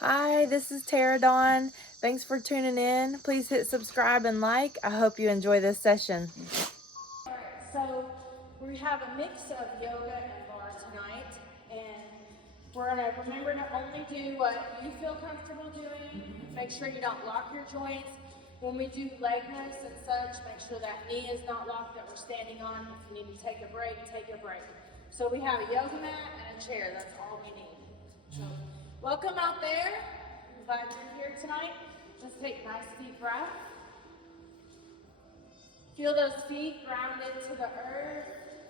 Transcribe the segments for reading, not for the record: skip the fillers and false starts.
Hi, this is Tara Dawn. Thanks for tuning in. Please hit subscribe and like. I hope you enjoy this session. All right, so we have a mix of yoga and barre tonight, and we're gonna remember to only do what you feel comfortable doing. Make sure you don't lock your joints. When we do leg lifts and such, make sure that knee is not locked that we're standing on. If you need to take a break, take a break. So we have a yoga mat and a chair, that's all we need. So welcome out there. I'm glad you're here tonight. Let's take a nice deep breath. Feel those feet grounded to the earth.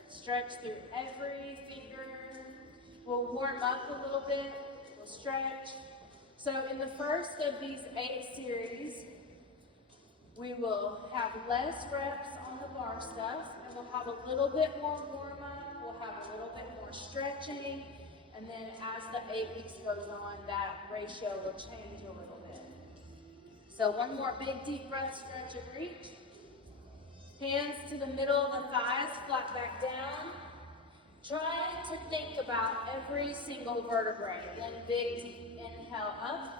Stretch through every finger. We'll warm up a little bit. We'll stretch. So in the first of these 8 series, we will have less reps on the bar stuff, and we'll have a little bit more warm up. We'll have a little bit more stretching, and then as the 8 weeks goes on, that ratio will change a little bit. So one more big deep breath, stretch and reach. Hands to the middle of the thighs, flat back down. Try to think about every single vertebrae. Then big deep inhale up,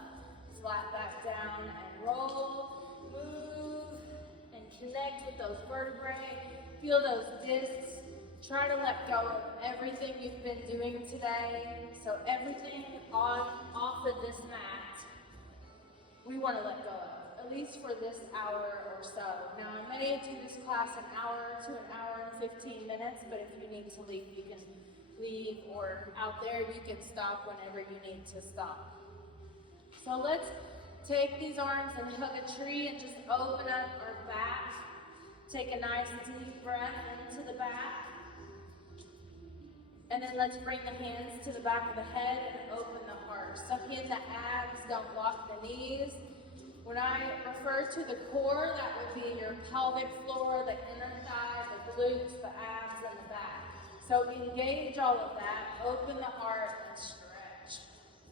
flat back down and roll. Move and connect with those vertebrae. Feel those discs. Try to let go of everything you've been doing today. So everything off of this mat, we want to let go of. At least for this hour or so. Now I may do this class an hour to an hour and 15 minutes, but if you need to leave, you can leave, or out there you can stop whenever you need to stop. So let's take these arms and hug a tree and just open up our back. Take a nice deep breath into the back. And then let's bring the hands to the back of the head and open the heart. Suck in the abs, don't lock the knees. When I refer to the core, that would be your pelvic floor, the inner thigh, the glutes, the abs, and the back. So engage all of that, open the heart, and stretch.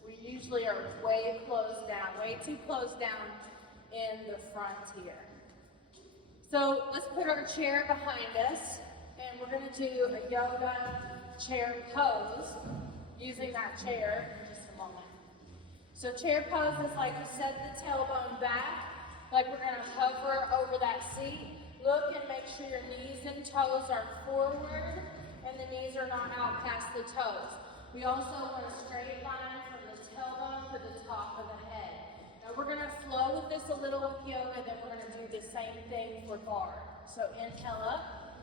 We usually are way closed down, way too closed down in the front here. So let's put our chair behind us, and we're going to do a yoga chair pose using that chair in just a moment. So chair pose is like you set the tailbone back, like we're going to hover over that seat. Look and make sure your knees and toes are forward and the knees are not out past the toes. We also want a straight line from the tailbone to the top of the head. Now we're going to flow with this a little with yoga, then we're going to do the same thing for barre. So inhale up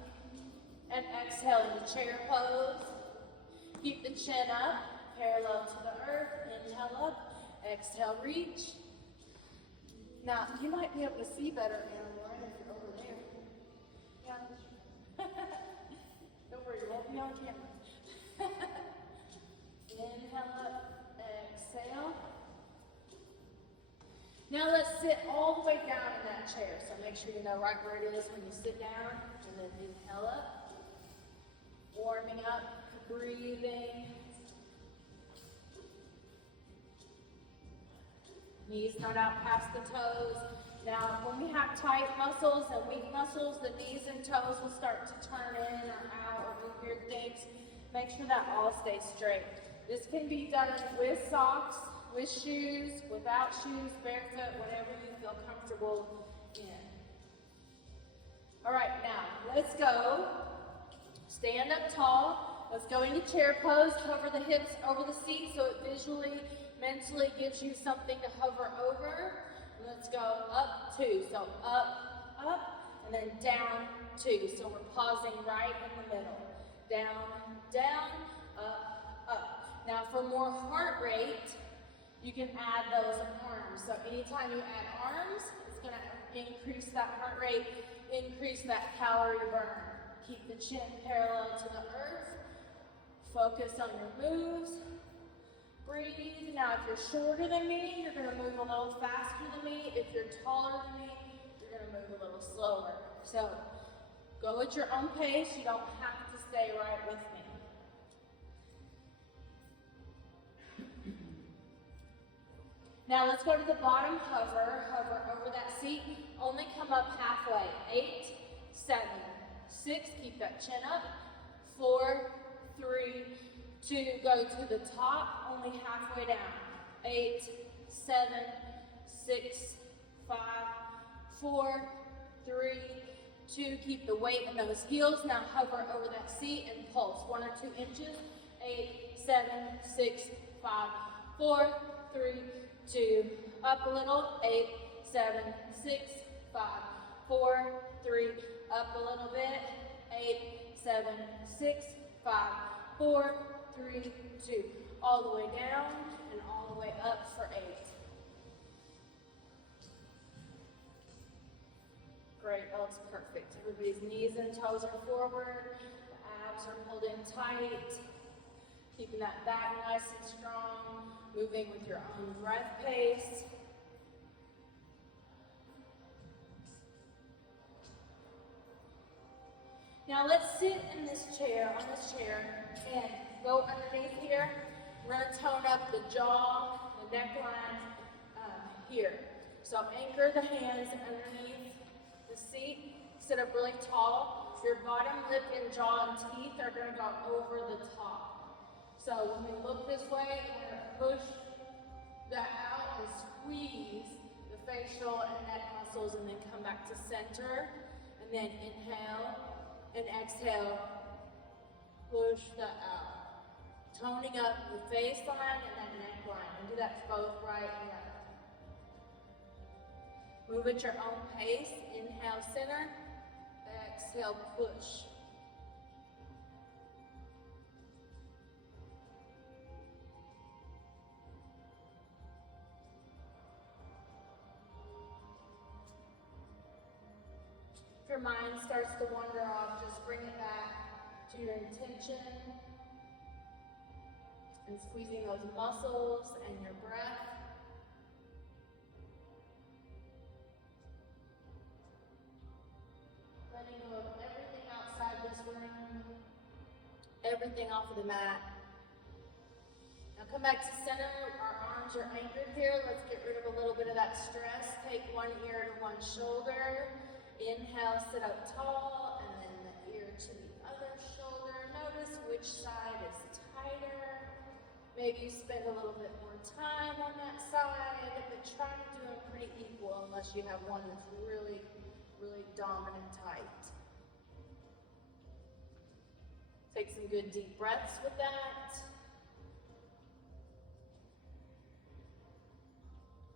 and exhale into chair pose. Keep the chin up, parallel to the earth. Inhale up. Exhale, reach. Now, you might be able to see better, Anna Lauren, if you're over there. Yeah. Don't worry, you won't be on camera. Inhale up, exhale. Now let's sit all the way down in that chair. So make sure you know right where it is when you sit down. And then inhale up. Warming up, breathing. Knees not out past the toes. Now, when we have tight muscles and weak muscles, the knees and toes will start to turn in or out or do weird things. Make sure that all stays straight. This can be done with socks, with shoes, without shoes, barefoot, whatever you feel comfortable in. All right, now let's go. Stand up tall. Let's go into chair pose. Hover the hips over the seat so it visually, mentally gives you something to hover over. Let's go up, 2. So up, and then down, 2. So we're pausing right in the middle. Down, down, up. Now for more heart rate, you can add those arms. So anytime you add arms, it's going to increase that heart rate, increase that calorie burn. Keep the chin parallel to the earth. Focus on your moves. Breathe. Now, if you're shorter than me, you're going to move a little faster than me. If you're taller than me, you're going to move a little slower. So, go at your own pace. You don't have to stay right with me. Now, let's go to the bottom hover. Hover over that seat. Only come up halfway. 8, 7, 6. Keep that chin up. 4, 3, 2, go to the top, only halfway down. 8, 7, 6, 5, 4, 3, 2. Keep the weight in those heels. Now hover over that seat and pulse. 1 or 2 inches. 8, 7, 6, 5, 4, 3, 2. Up a little. 8, 7, 6, 5, 4, 3. Up a little bit. 8, 7, 6, 5, 4, 3, 2. All the way down and all the way up for 8. Great, that looks perfect. Everybody's knees and toes are forward. The abs are pulled in tight. Keeping that back nice and strong. Moving with your own breath pace. Now let's sit in this chair, on this chair, and go underneath here. We're going to tone up the jaw, the neckline here. So anchor the hands underneath the seat. Sit up really tall. Your bottom lip and jaw and teeth are going to go over the top. So when we look this way, we're going to push that out and squeeze the facial and neck muscles, and then come back to center. And then inhale and exhale. Push that out. Toning up the face line and that neckline. And do that for both right and left. Move at your own pace. Inhale, center. Exhale, push. If your mind starts to wander off, just bring it back to your intention and squeezing those muscles and your breath. Letting go of everything outside this room, everything off of the mat. Now come back to center. Our arms are anchored here. Let's get rid of a little bit of that stress. Take one ear to one shoulder. Inhale, sit up tall, and then the ear to the other shoulder. Notice which side is tighter. Maybe you spend a little bit more time on that side, but try to do them pretty equal unless you have one that's really, really dominant tight. Take some good deep breaths with that.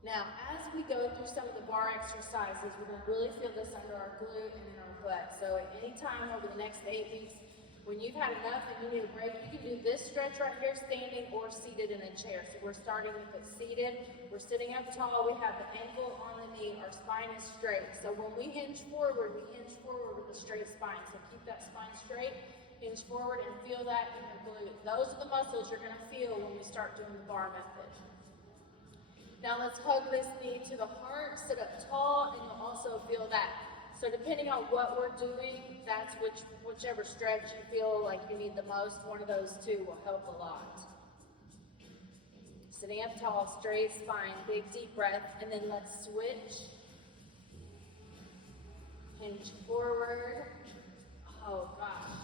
Now, as we go through some of the bar exercises, we're going to really feel this under our glute and in our butt. So at any time over the next 8 weeks, when you've had enough and you need a break, you can do this stretch right here, standing or seated in a chair. So we're starting with it seated. We're sitting up tall. We have the ankle on the knee. Our spine is straight. So when we hinge forward with a straight spine. So keep that spine straight, hinge forward, and feel that in your glute. Those are the muscles you're going to feel when we start doing the bar method. Now let's hug this knee to the heart, sit up tall, and you'll also feel that. So depending on what we're doing, that's whichever stretch you feel like you need the most, one of those two will help a lot. Sitting up tall, straight spine, big deep breath, and then let's switch. Hinge forward. Oh gosh.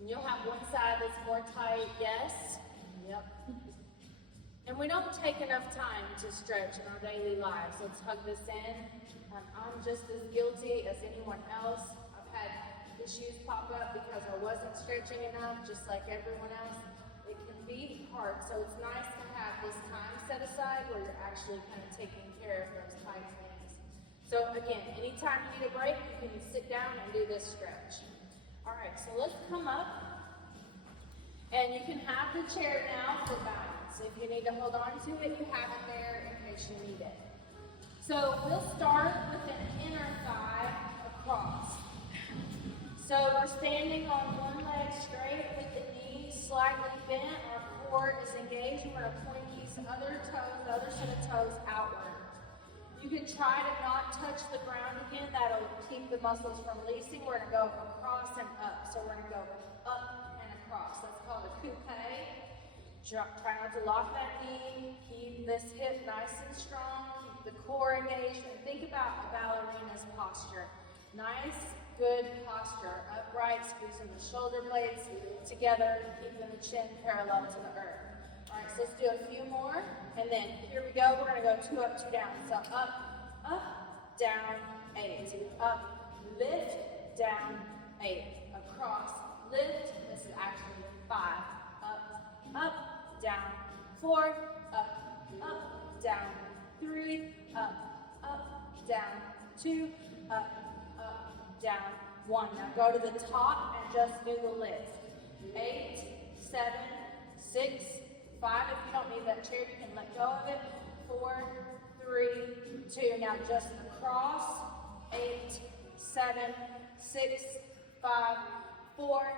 And you'll have one side that's more tight, yes? Yep. And we don't take enough time to stretch in our daily lives. Let's hug this in. I'm just as guilty as anyone else. I've had issues pop up because I wasn't stretching enough, just like everyone else. It can be hard, so it's nice to have this time set aside where you're actually kind of taking care of those tight things. So again, anytime you need a break, you can sit down and do this stretch. All right, so let's come up. And you can have the chair now for balance. If you need to hold on to it, you have it there in case you need it. So we'll start with an inner thigh across. So we're standing on one leg straight with the knees slightly bent. Our core is engaged. We're going to point these other set of toes outward. You can try to not touch the ground again. That'll keep the muscles from releasing. We're going to go across and up. So we're going to go up and across. That's called a coupe. Try not to lock that knee. Keep this hip nice and strong. Keep the core engaged. And think about a ballerina's posture. Nice, good posture. Upright, squeezing the shoulder blades together, keeping the chin parallel to the earth. All right, so let's do a few more. And then here we go. We're going to go 2 up, 2 down. So up, down, 8. Up, lift, down, 8. Across, lift. This is actually 5. Up, down, 4. Up, down, 3. Up, down, 2. Up, down, 1. Now go to the top and just do the lift. 8, 7, 6, 5. If you don't need that chair, you can let go of it. 4, 3, 2. Now just across. 8, 7, 6, 5, 4,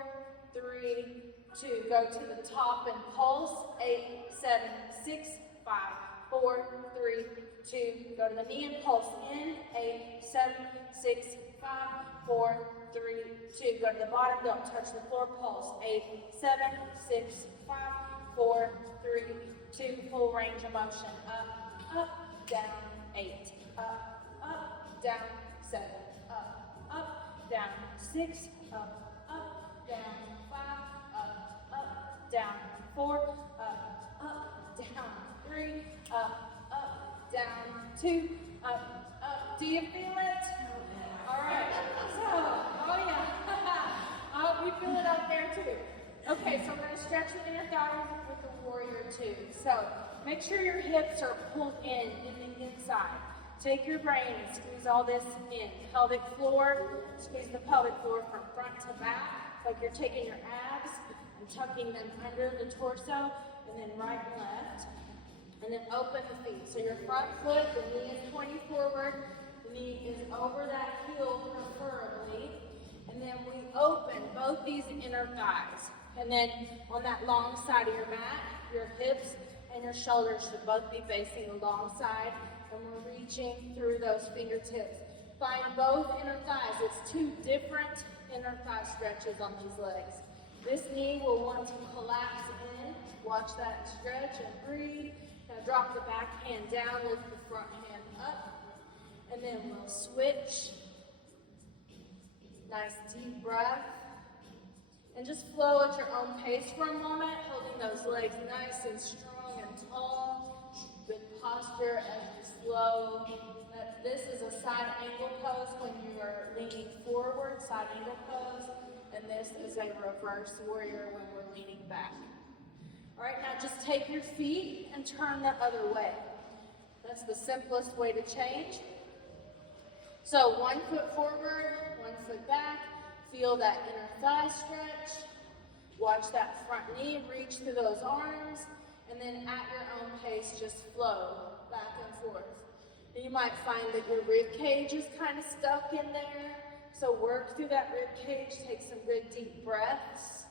3, 2. Go to the top and pulse. 8, 7, 6, 5, 4, 3, 2. Go to the knee and pulse in. 8, 7, 6, 5, 4, 3, 2. Go to the bottom. Don't touch the floor. Pulse. 8, 7, 6, 5, 4, 3, 2. Full range of motion. Up, down, 8. Up, down, 7. Up, down, 6. Up, down, 5. Up, down, 4. Up, down, 3. Down, 2. Up. Do you feel it? All right. So, oh yeah. I hope you feel it out there too. Okay, so we're going to stretch the inner thighs with the warrior 2. So make sure your hips are pulled in the inside. Take your brain and squeeze all this in. Pelvic floor, squeeze the pelvic floor from front to back, like you're taking your abs and tucking them under the torso, and then right and left. And then open the feet. So your front foot, the knee is pointing forward, the knee is over that heel preferably. And then we open both these inner thighs. And then on that long side of your mat, your hips and your shoulders should both be facing alongside. And we're reaching through those fingertips. Find both inner thighs. It's 2 different inner thigh stretches on these legs. This knee will want to collapse in. Watch that stretch and breathe. Now drop the back hand down, lift the front hand up, and then we'll switch. Nice deep breath. And just flow at your own pace for a moment, holding those legs nice and strong and tall. Good posture as you flow. This is a side angle pose when you are leaning forward, side angle pose. And this is a reverse warrior when we're leaning back. All right, now just take your feet and turn the other way. That's the simplest way to change. So 1 foot forward, 1 foot back. Feel that inner thigh stretch. Watch that front knee reach through those arms. And then at your own pace, just flow back and forth. And you might find that your rib cage is kind of stuck in there. So work through that rib cage. Take some good deep breaths.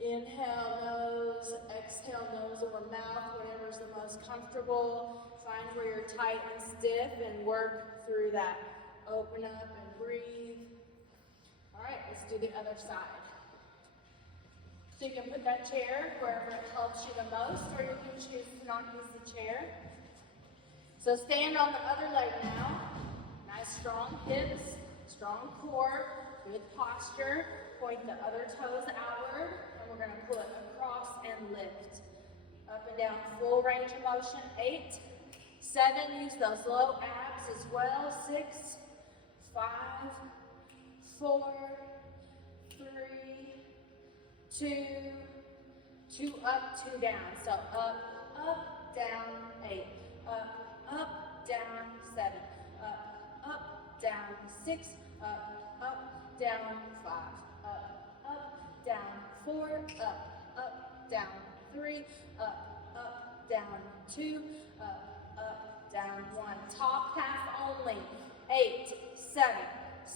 Inhale, nose, exhale, nose over mouth, whatever's the most comfortable. Find where you're tight and stiff and work through that. Open up and breathe. All right, let's do the other side. So you can put that chair wherever it helps you the most, or you can choose to not use the chair. So stand on the other leg now. Nice strong hips, strong core, good posture. Point the other toes outward. We're going to pull it across and lift. Up and down, full range of motion. 8, 7, use those low abs as well. 6, 5, 4, 3, 2, 2 up, 2 down. So up, down, 8. Up, down, 7. Up, down, 6. Up, down, 5. Up, down, 4, up, down, 3, up, down, 2, up, down, 1. Top half only. 8, 7,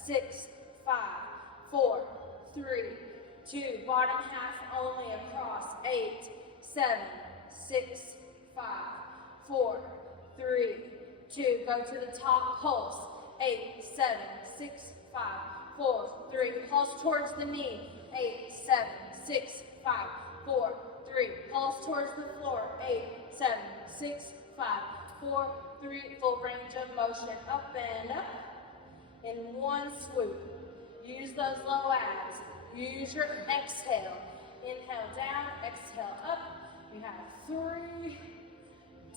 6, 5, 4, 3, 2. Bottom half only across. 8, 7, 6, 5, 4, 3, 2. Go to the top, pulse. 8, 7, 6, 5, 4, 3. Pulse towards the knee. 8, 7, 6, 5, 4, 3. Pulse towards the floor. 8, 7, 6, 5, 4, 3. Full range of motion. Up and up. In one swoop. Use those low abs. Use your exhale. Inhale down, exhale up. We have 3,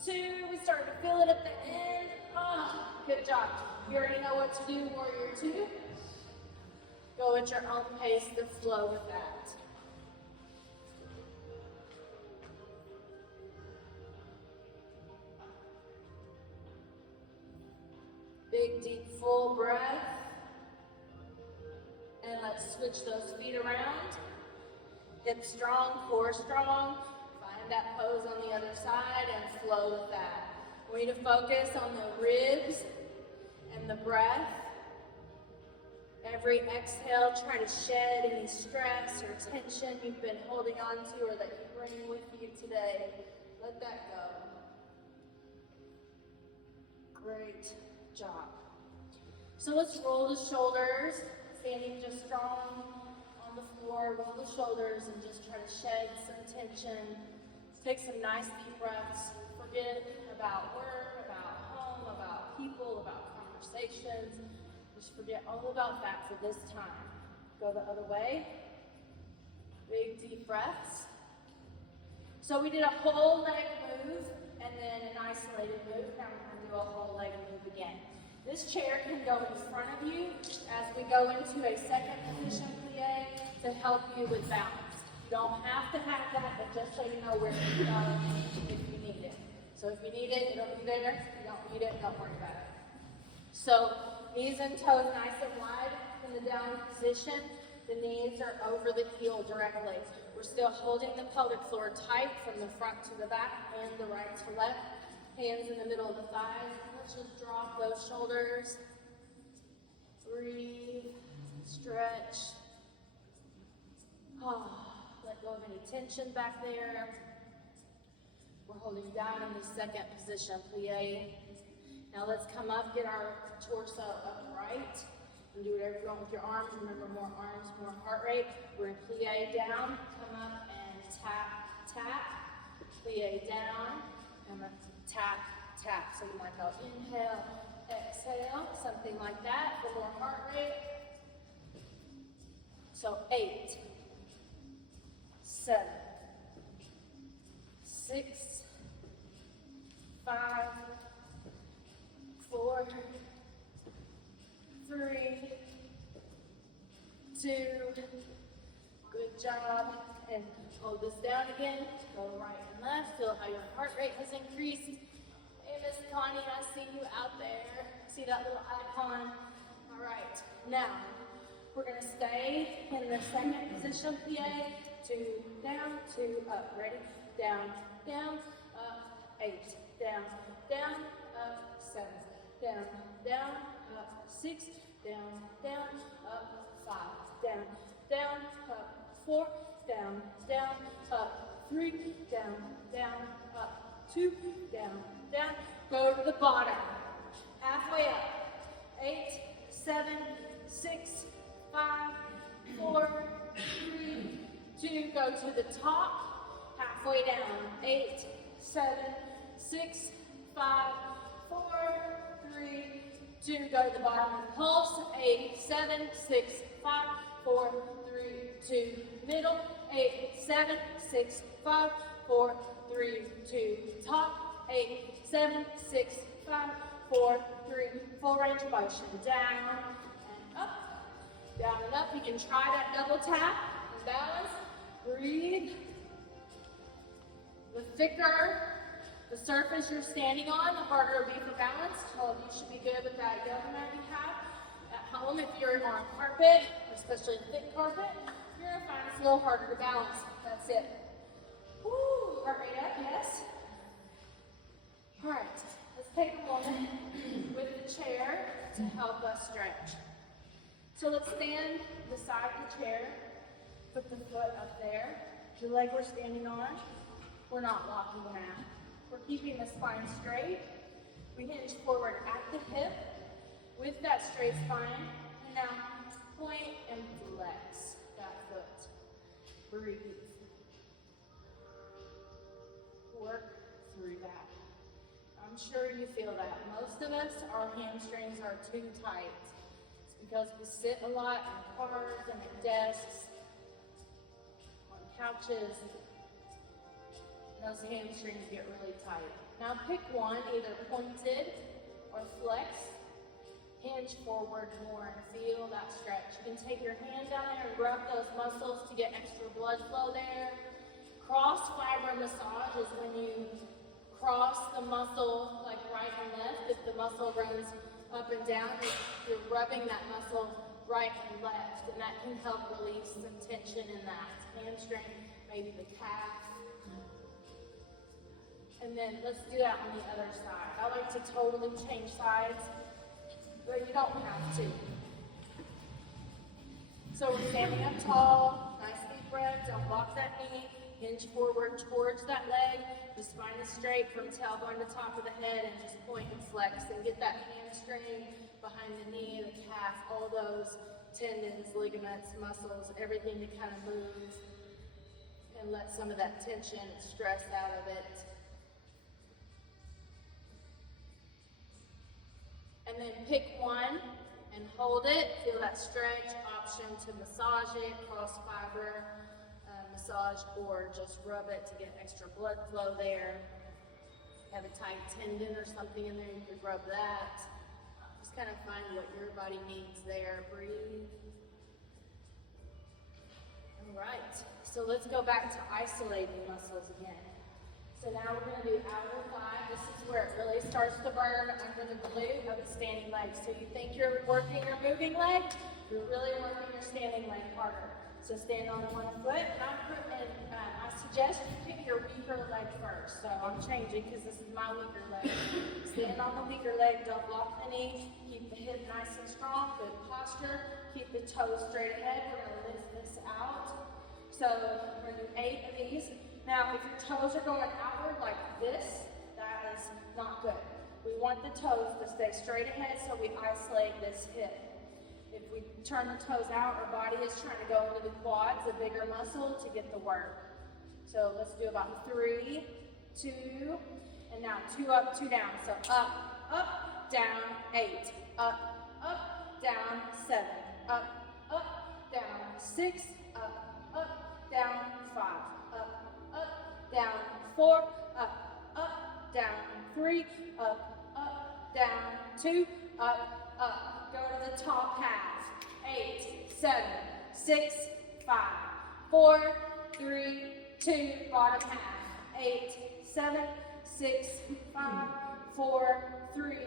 2. We started to feel it at the end. Oh, good job. You already know what to do, warrior 2. Go at your own pace to flow with that. Big, deep, full breath. And let's switch those feet around. Hips strong, core strong. Find that pose on the other side and flow with that. We need to focus on the ribs and the breath. Every exhale, try to shed any stress or tension you've been holding on to or that you bring with you today. Let that go. Great job. So let's roll the shoulders, standing just strong on the floor. Roll the shoulders and just try to shed some tension. Take some nice deep breaths. Forget about work, about home, about people, about conversations. Just forget all about that for this time. Go the other way. Big deep breaths. So we did a whole leg move and then an isolated move. Now we're going to do a whole leg move again. This chair can go in front of you as we go into a second position plie to help you with balance. You don't have to have that, but just so you know where to go if you need it. So if you need it, it'll be there. If you don't need it, don't worry about it. So knees and toes nice and wide in the down position. The knees are over the heel directly. We're still holding the pelvic floor tight from the front to the back and the right to left. Hands in the middle of the thighs. Let's just drop those shoulders. Breathe, stretch. Oh, let go of any tension back there. We're holding down in the second position, plie. Now let's come up, get our torso upright, and do whatever you want with your arms. Remember, more arms, more heart rate. We're in plie down. Come up and tap, tap. Plie down, and let's tap, tap. So you might go inhale, exhale, something like that for more heart rate. So 8, 7, 6, 5, 4, 3, 2, good job. And hold this down again. Go right and left. Feel how your heart rate has increased. Hey, Miss Connie, I see you out there. See that little icon? All right. Now, we're going to stay in the second position plie. 2, down, 2, up. Ready? Down, down, up. 8, down, down, up. 7, down, down, up. 6, down, down, up. 5, down, down, up. 4, down, down, up. 3, down, down, up. 2, down, down. Go to the bottom. Halfway up. 8, 7, 6, 5, 4, 3, 2. Go to the top. Halfway down. 8, 7, 6, 5, 4, 3, 2. Go to the bottom of the pulse. 8, 7, 6, 5, 4, 3, 2. Middle. 8, 7, 6, 5, 4, 3, 2. Top. 8, 7, 6, 5, 4, 3. Full range of motion. Down and up. Down and up. You can try that double tap and balance. Breathe. The thicker the surface you're standing on, the harder it'll be for balance. All of you should be good with that yoga mat you have at home. If you're on carpet, especially thick carpet, you're gonna find it's a little harder to balance. That's it. Woo, heart rate up, yes. All right, let's take a moment with the chair to help us stretch. So let's stand beside the chair, put the foot up there. The leg we're standing on, we're not locking the mat. We're keeping the spine straight. We hinge forward at the hip with that straight spine. And now point and flex that foot. Breathe. Work through that. I'm sure you feel that. Most of us, our hamstrings are too tight. It's because we sit a lot in cars and at desks, on couches. Those those hamstrings get really tight. Now pick one, either pointed or flex. Hinge forward more and feel that stretch. You can take your hand down there and rub those muscles to get extra blood flow there. Cross fiber massage is when you cross the muscle like right and left. If the muscle runs up and down, you're rubbing that muscle right and left, and that can help release some tension in that hamstring, maybe the calf. And then let's do that on the other side. I like to totally change sides, but you don't have to. So we're standing up tall, nice deep breath, don't lock that knee, hinge forward towards that leg, the spine is straight from tailbone to top of the head, and just point and flex and get that hamstring behind the knee, the calf, all those tendons, ligaments, muscles, everything to kind of move and let some of that tension and stress out of it. And then pick one and hold it. Feel that stretch. Option to massage it, cross fiber massage, or just rub it to get extra blood flow there. Have a tight tendon or something in there, you could rub that. Just kind of find what your body needs there. Breathe. All right, so let's go back to isolating muscles again. So now we're going to do outer thigh. This is where it really starts to burn under the glute of the standing leg. So you think you're working your moving leg, you're really working your standing leg harder. So stand on one foot, and I suggest you pick your weaker leg first. So I'm changing because this is my weaker leg. Stand on the weaker leg, don't lock the knee, keep the hip nice and strong, good posture, keep the toes straight ahead. We're going to lift this out. So we're going to do 8 of these. Now, if your toes are going outward like this, that is not good. We want the toes to stay straight ahead so we isolate this hip. If we turn the toes out, our body is trying to go into the quads, a bigger muscle, to get the work. So let's do about 3, 2, and now 2 up, 2 down. So up, up, down, 8. Up, up, down, 7. Up, up, down, 6. Up, down, 5. Up, down, 4, up, down, 3, up, down, 2, up. Go to the top half. 8, 7, 6, 5, 4, 3, 2, bottom half. 8, 7, 6, 5, 4, 3,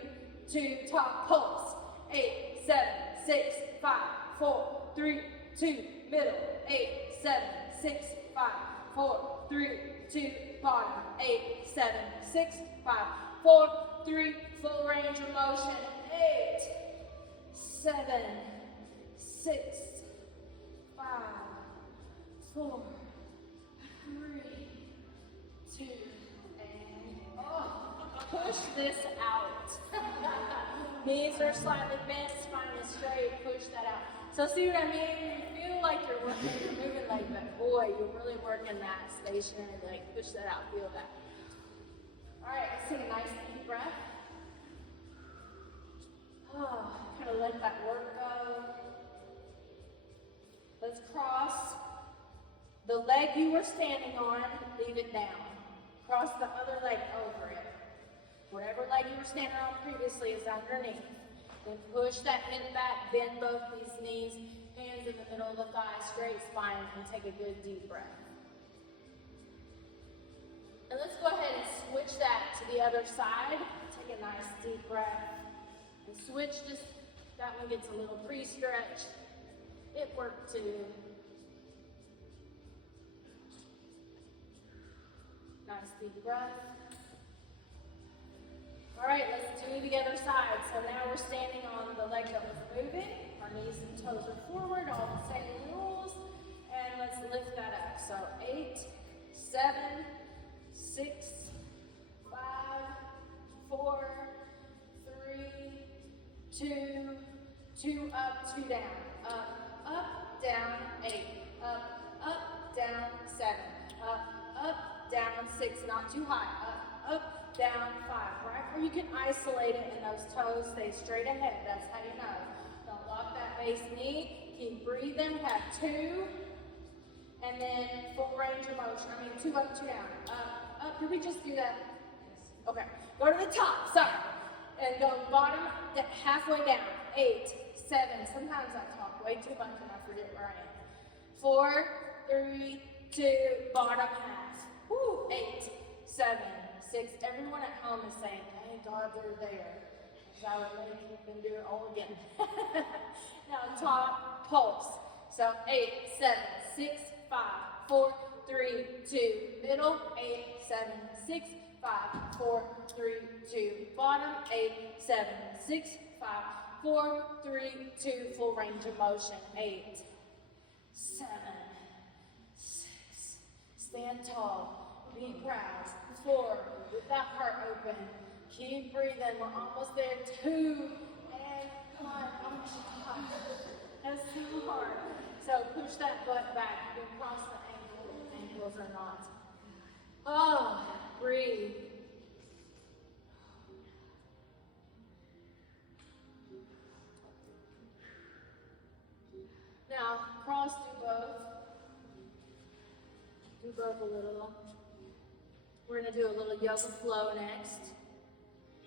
2, top pulse. 8, 7, 6, 5, 4, 3, 2, middle. 8, 7, 6, 5, 4, 3, 2, bottom. 8, 7, 6, 5, 4, 3, full range of motion. 8, 7, 6, 5, 4, 3, 2, and push this out. Knees are slightly bent, spine is straight, push that out. So see what I mean? You feel like you're working your moving leg, but boy, you're really working that stationary leg. Push that out, feel that. All right, let's take a nice deep breath. Kind of let that work go. Let's cross the leg you were standing on, leave it down. Cross the other leg over it. Whatever leg you were standing on previously is underneath. Then push that hip back, bend both these knees, hands in the middle of the thigh, straight spine, and take a good deep breath. And let's go ahead and switch that to the other side. Take a nice deep breath. And switch, just that one gets a little pre-stretch. It worked too. Nice deep breath. All right, let's do the other side. So now we're standing on the leg that was moving. Our knees and toes are forward, all the same rules. And let's lift that up. So 8, 7, 6, 5, 4, 3, 2, 2 up, 2 down. Up, down, 8. Up, down, 7. Up, down, 6. Not too high. Up, down, 5. Right where you can isolate it and those toes stay straight ahead. That's how you know. Don't lock that base knee. Keep breathing. Have 2. And then full range of motion. 2 up, 2 down. Up, up. Did we just do that? Yes. Okay. Go to the top, sorry. And go bottom, halfway down. 8, 7. Sometimes I talk way too much and I forget where I am. 4, 3, 2, bottom half. Woo, 8, 7, 6. Everyone at home is saying, thank God they're there. Because I would make them do it all again. Now top pulse. So 8, 7, 6, 5, 4, 3, 2. Middle, 8, 7, 6, 5, 4, 3, 2. Bottom, 8, 7, 6, 5, 4, 3, 2. Full range of motion. 8, 7, 6. Stand tall. Be proud. 4. With that heart open. Keep breathing. We're almost there. 2 and 1. Oh my God. That's so hard. So push that butt back. You can cross the ankles or not. Oh, breathe. Now, cross do both. Do both a little. We're going to do a little yoga flow next.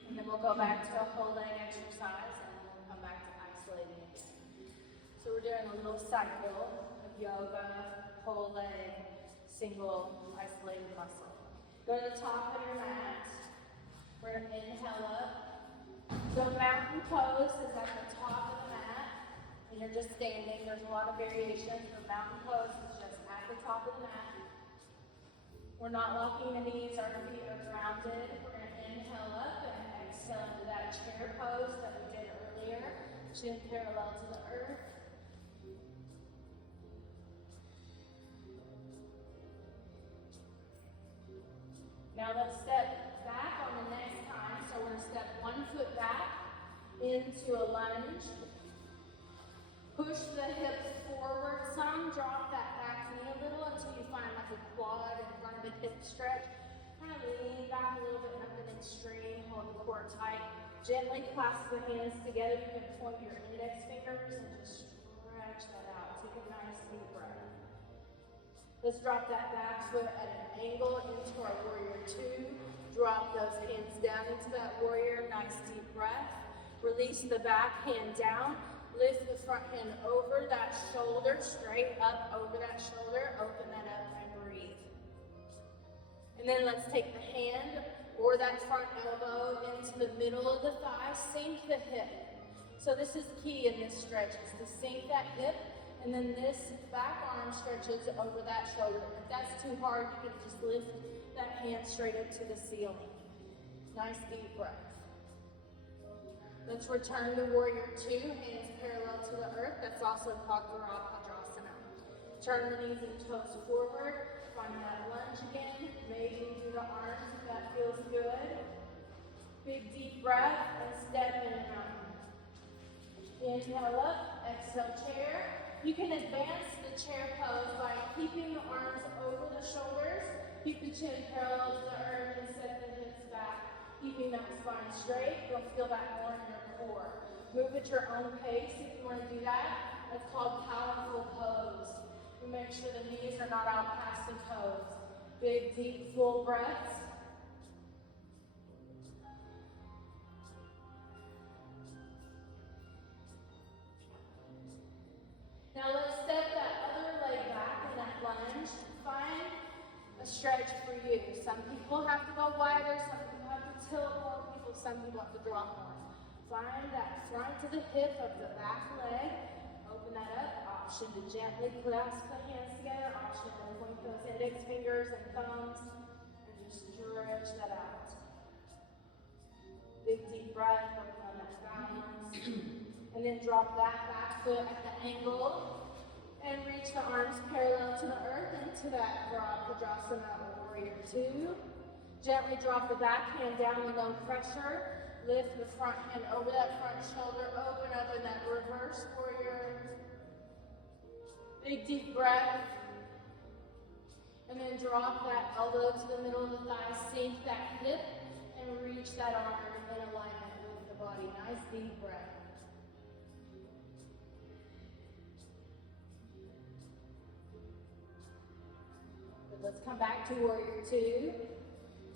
And then we'll go back to a whole leg exercise and then we'll come back to isolating again. So we're doing a little cycle of yoga, whole leg, single, isolated muscle. Go to the top of your mat. We're going to inhale up. So mountain pose is at the top of the mat. And you're just standing. There's a lot of variations, but mountain pose is just at the top of the mat. We're not locking the knees, our feet are grounded. We're going to inhale up and exhale into that chair pose that we did earlier. Chin parallel to the earth. Now let's step back on the next time. So we're going to step 1 foot back into a lunge. Push the hips forward some. Drop that back knee a little until you find like a quad in front of the hip stretch. Kind of lean back a little bit, nothing extreme. Hold the core tight. Gently clasp the hands together. You can point your index fingers and just stretch that out. Take a nice deep breath. Let's drop that back foot at an angle into our warrior 2. Drop those hands down into that warrior. Nice deep breath. Release the back hand down. Lift the front hand over that shoulder, straight up over that shoulder. Open that up and breathe. And then let's take the hand or that front elbow into the middle of the thigh. Sink the hip. So this is key in this stretch, is to sink that hip. And then this back arm stretches over that shoulder. If that's too hard, you can just lift that hand straight up to the ceiling. Nice deep breath. Let's return to warrior 2, hands parallel to the earth. That's also called Barre. Turn the knees and toes forward. Find that lunge again. Maybe do the arms if that feels good. Big deep breath and step in and out. Inhale up, exhale chair. You can advance the chair pose by keeping the arms over the shoulders. Keep the chin parallel to the earth and set the hips back. Keeping that spine straight. You'll feel that more in your core. Move at your own pace if you want to do that. That's called powerful pose. We make sure the knees are not out past the toes. Big, deep, full breaths. Now let's step that other leg back in that lunge. Find a stretch for you. Some people have to go wider, some people have to tilt more, some people have to drop more. Find that front to the hip of the back leg. Open that up. Option to gently clasp the hands together. Option to point those index fingers and thumbs and just stretch that out. Big deep breath, working on that balance. And then drop that back foot at the angle and reach the arms parallel to the earth into that Barre or warrior 2. Gently drop the back hand down with no pressure. Lift the front hand over that front shoulder. Open up in that reverse warrior. Big deep breath. And then drop that elbow to the middle of the thigh. Sink that hip and reach that arm in alignment with the body. Nice deep breath. Let's come back to warrior 2.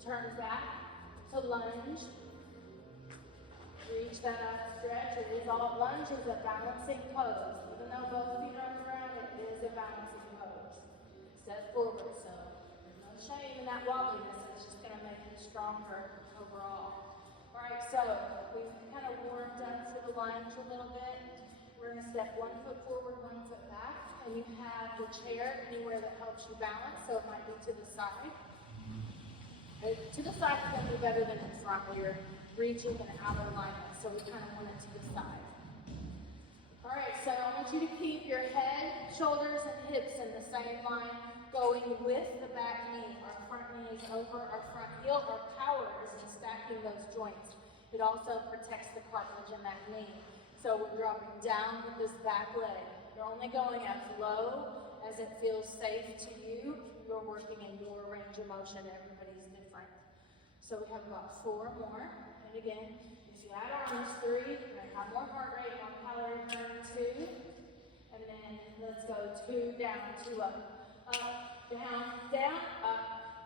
turn back to lunge. Reach that up, stretch. It is all lunge is a balancing pose. Even though both feet are on the ground, it is a balancing pose. Step forward, so there's no shame in that wobbliness. It's just going to make you stronger overall. All right, so we've kind of warmed up for the lunge a little bit. We're going to step 1 foot forward, 1 foot back, and you have the chair anywhere that helps you balance, so it might be to the side. To the side is going to be better than in front where you're reaching and out of alignment, so we kind of want it to the side. All right, so I want you to keep your head, shoulders, and hips in the same line, going with the back knee. Our front knee is over our front heel. Our power is in stacking those joints. It also protects the cartilage in that knee. So we're dropping down with this back leg. You're only going as low as it feels safe to you. You're working in your range of motion. Everybody's different. So we have about 4 more. And again, if you add arms, 3, you're going to have more heart rate, more calorie burn, 2. And then let's go 2 down, 2 up. Up, down, down, up.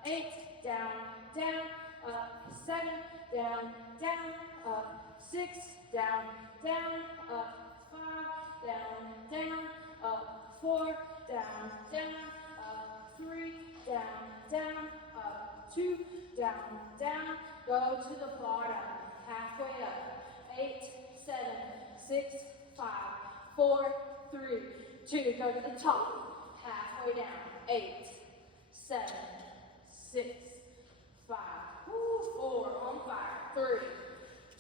8, down, down, up. 7, down, down, up. 6, down, down, up. 5, down, down, up. 4, down, down, up. 3, down, down, up. 2, down, down. Go to the bottom. Halfway up. 8, 7, 6, 5, 4, 3, 2. Go to the top. Halfway down. 8, 7, 6, 5, 4, on fire. 3,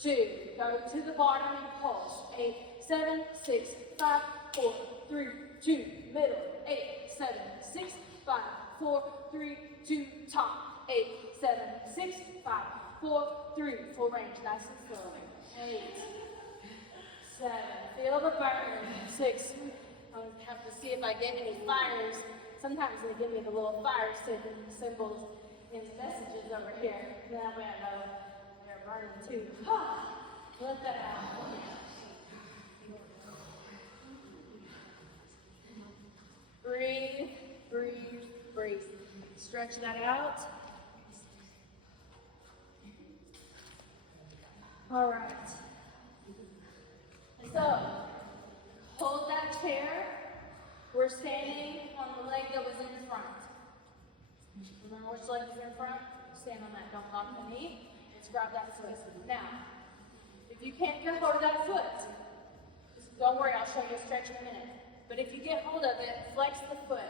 2. Go to the bottom and pulse. 8, 7, 6, 5, 4, 3, 2. Middle. 8, 7, 6, 5, 4, 3, 2. Top. 8, 7, 6, 5, 4, 3. Full range. Nice and slow. 8, 7. Feel the burn. 6. I have to see if I get any fires. Sometimes they give me the little fire symbols in messages over here. That way I know they're burning too. Let that out. Breathe, breathe, breathe. Stretch that out. All right. So, hold that chair. We're standing on the leg that was in front. Remember which leg is in front? Stand on that. Don't lock the knee. Just grab that foot. Now, if you can't get hold of that foot, don't worry, I'll show you a stretch in a minute. But if you get hold of it, flex the foot.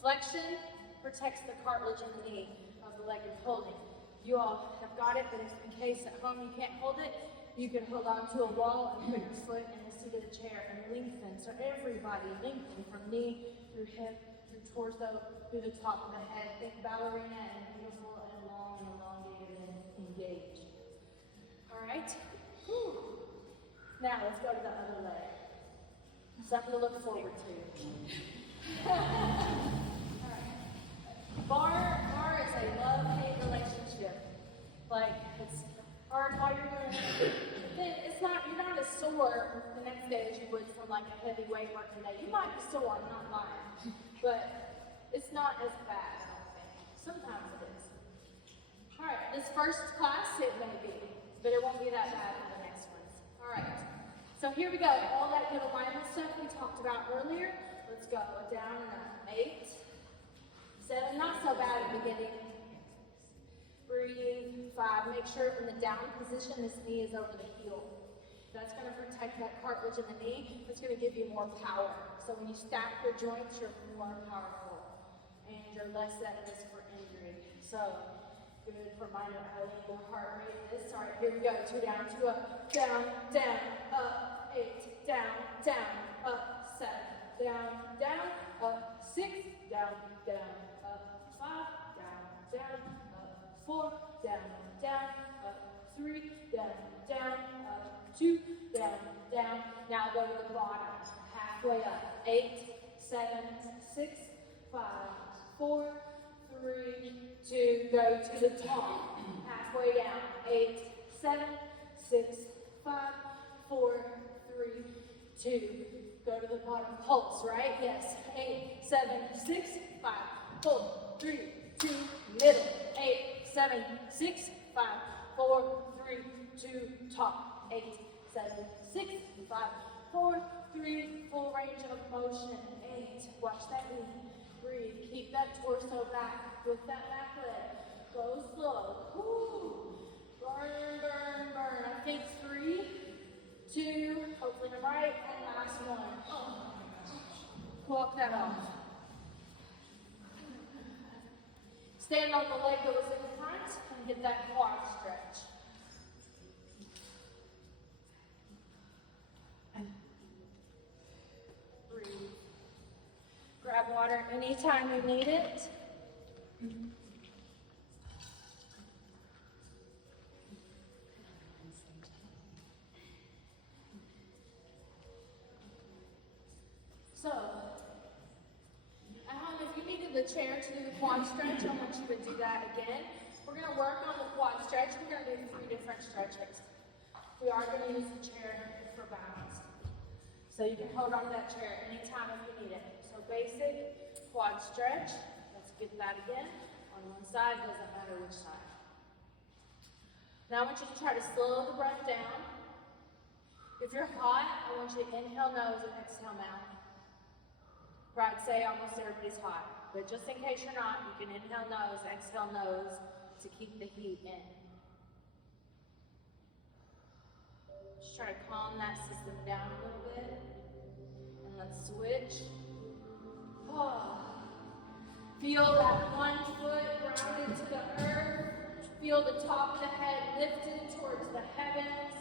Flexion protects the cartilage in the knee of the leg you're holding. You all have got it, but if in case at home you can't hold it, you can hold on to a wall and put your foot in the seat of the chair and lengthen. So everybody lengthen from knee through hip, through torso, through the top of the head. Think ballerina and beautiful and long and elongated and engaged. All right? Whew. Now let's go to the other leg. Something to look forward to. All right. Barre is a love-hate relationship. Like, it's hard while you're doing it. Then you're not as sore the next day as you would from like a heavy weight working day. You might be sore, I'm not lying. But it's not as bad, I don't think. Sometimes it is. All right, this first class, it may be, but it won't be that bad for the next ones. All right, so here we go. All that good alignment stuff we talked about earlier. Let's go down and up. 8, 7, not so bad at the beginning. Breathe. 5, make sure in the down position, this knee is over the heel. That's going to protect that cartilage in the knee. It's going to give you more power. So when you stack your joints, you're more powerful. And you're less at risk for injury. So, good reminder how your heart rate is. All right, here we go. 2 down, 2 up. Down, down, up. 8, down, down, up. 7, down, down, up. 6, down, down, up. 5, down, down, up. 4, down, down, up. 3, down, down, up. 2, down, down. Now go to the bottom. Halfway up. 8, 7, 6, 5, 4, 3, 2. Go to the top. Halfway down. 8, 7, 6, 5, 4, 3, 2. Go to the bottom. Pulse, right? Yes. 8, 7, 6, 5. Hold. 3, 2. Middle. 8, 7, 6, 5, 4, 3, 2, top. 8, 7, 6, 5, 4, 3, full range of motion. 8, watch that knee. Breathe, keep that torso back with that back leg. Go slow. Woo. Burn, burn, burn. I think 3, 2, hopefully to the right, and last one. Oh. Walk that off. Stand on the leg that was in front and get that quad stretch. Breathe. Grab water anytime you need it. So, at home, if you needed the chair to do the quad stretch, I want you to do that again. We're going to work on the quad stretch. We're going to do 3 different stretches. We are going to use the chair for balance. So you can hold on to that chair anytime if you need it. So basic quad stretch. Let's get that again. On one side, doesn't matter which side. Now I want you to try to slow the breath down. If you're hot, I want you to inhale nose and exhale mouth. Right, say almost everybody's hot. But just in case you're not, you can inhale nose, exhale nose to keep the heat in. Just try to calm that system down a little bit. And let's switch. Oh. Feel that one foot grounded to the earth. Feel the top of the head lifted towards the heavens.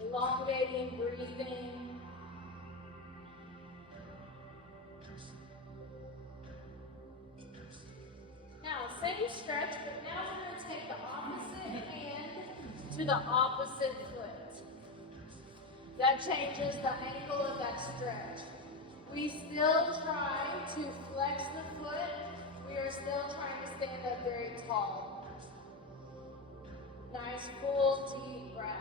Elongating, breathing. Now, same stretch, but now we're going to take the opposite hand to the opposite foot. That changes the angle of that stretch. We still try to flex the foot. We are still trying to stand up very tall. Nice, full, deep breath.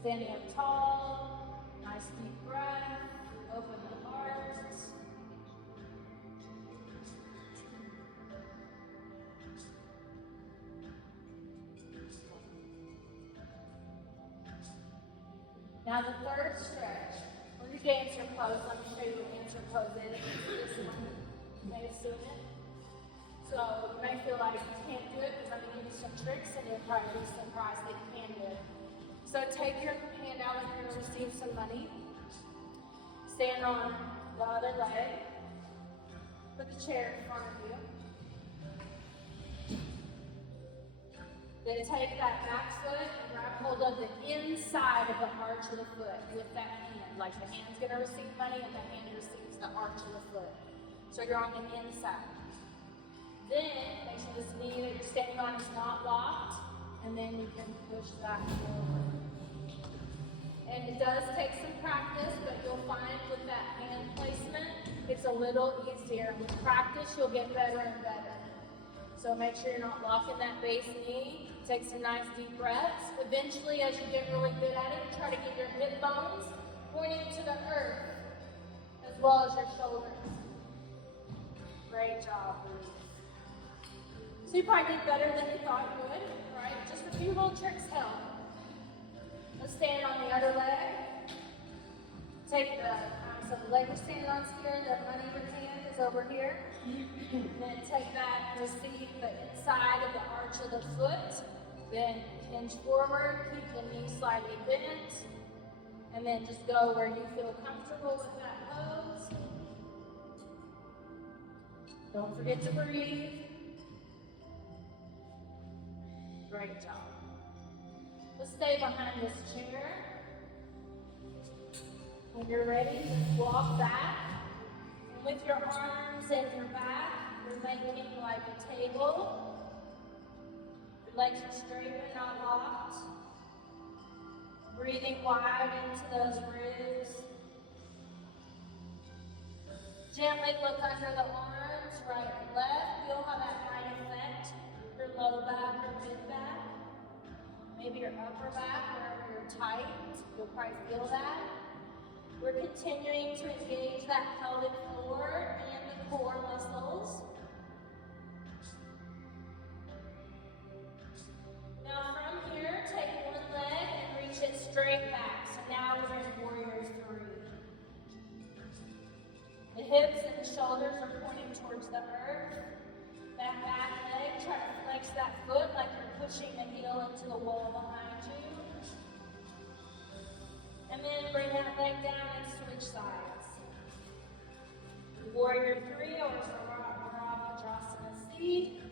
Standing up tall, nice deep breath, open the heart. Now the third stretch, we're going to do answer pose. Let me show you what answer pose is. This one, you may have seen it. So you may feel like you can't do it, because I'm going to give you some tricks and you'll probably be surprised that you can do it. So take your hand out like you're going to receive some money. Stand on the other leg. Put the chair in front of you. Then take that back foot and grab hold of the inside of the arch of the foot with that hand. Like the hand's going to receive money and the hand receives the arch of the foot. So you're on the inside. Then make sure this knee that you're standing on is not locked. And then you can push that forward. And it does take some practice, but you'll find with that hand placement, it's a little easier. With practice, you'll get better and better. So make sure you're not locking that base knee. Take some nice deep breaths. Eventually, as you get really good at it, try to get your hip bones pointing to the earth, as well as your shoulders. Great job. So you probably did better than you thought you would, right? Just a few little tricks help. Let's stand on the other leg. Take the, so the leg we're standing on is here, the money in your hand is over here. And then take that, receive the inside of the arch of the foot. Then hinge forward, keep the knee slightly bent. And then just go where you feel comfortable with that pose. Don't forget to breathe. Great job. Let's stay behind this chair. When you're ready, just walk back. And with your arms and your back, you're making like a table. Your legs are straight but not locked. Breathing wide into those ribs. Gently look under the arms, right and left. Feel how upper back, wherever you're tight. You'll probably feel that. We're continuing to engage that pelvic floor and the core muscles. Now from here, take one leg and reach it straight back. So now we're in warrior three. The hips and the shoulders are pointing towards the earth. That back leg, try to flex that foot like you're pushing the heel into the wall behind you. And then bring that leg down and switch sides. Warrior three or Vajrasana seat.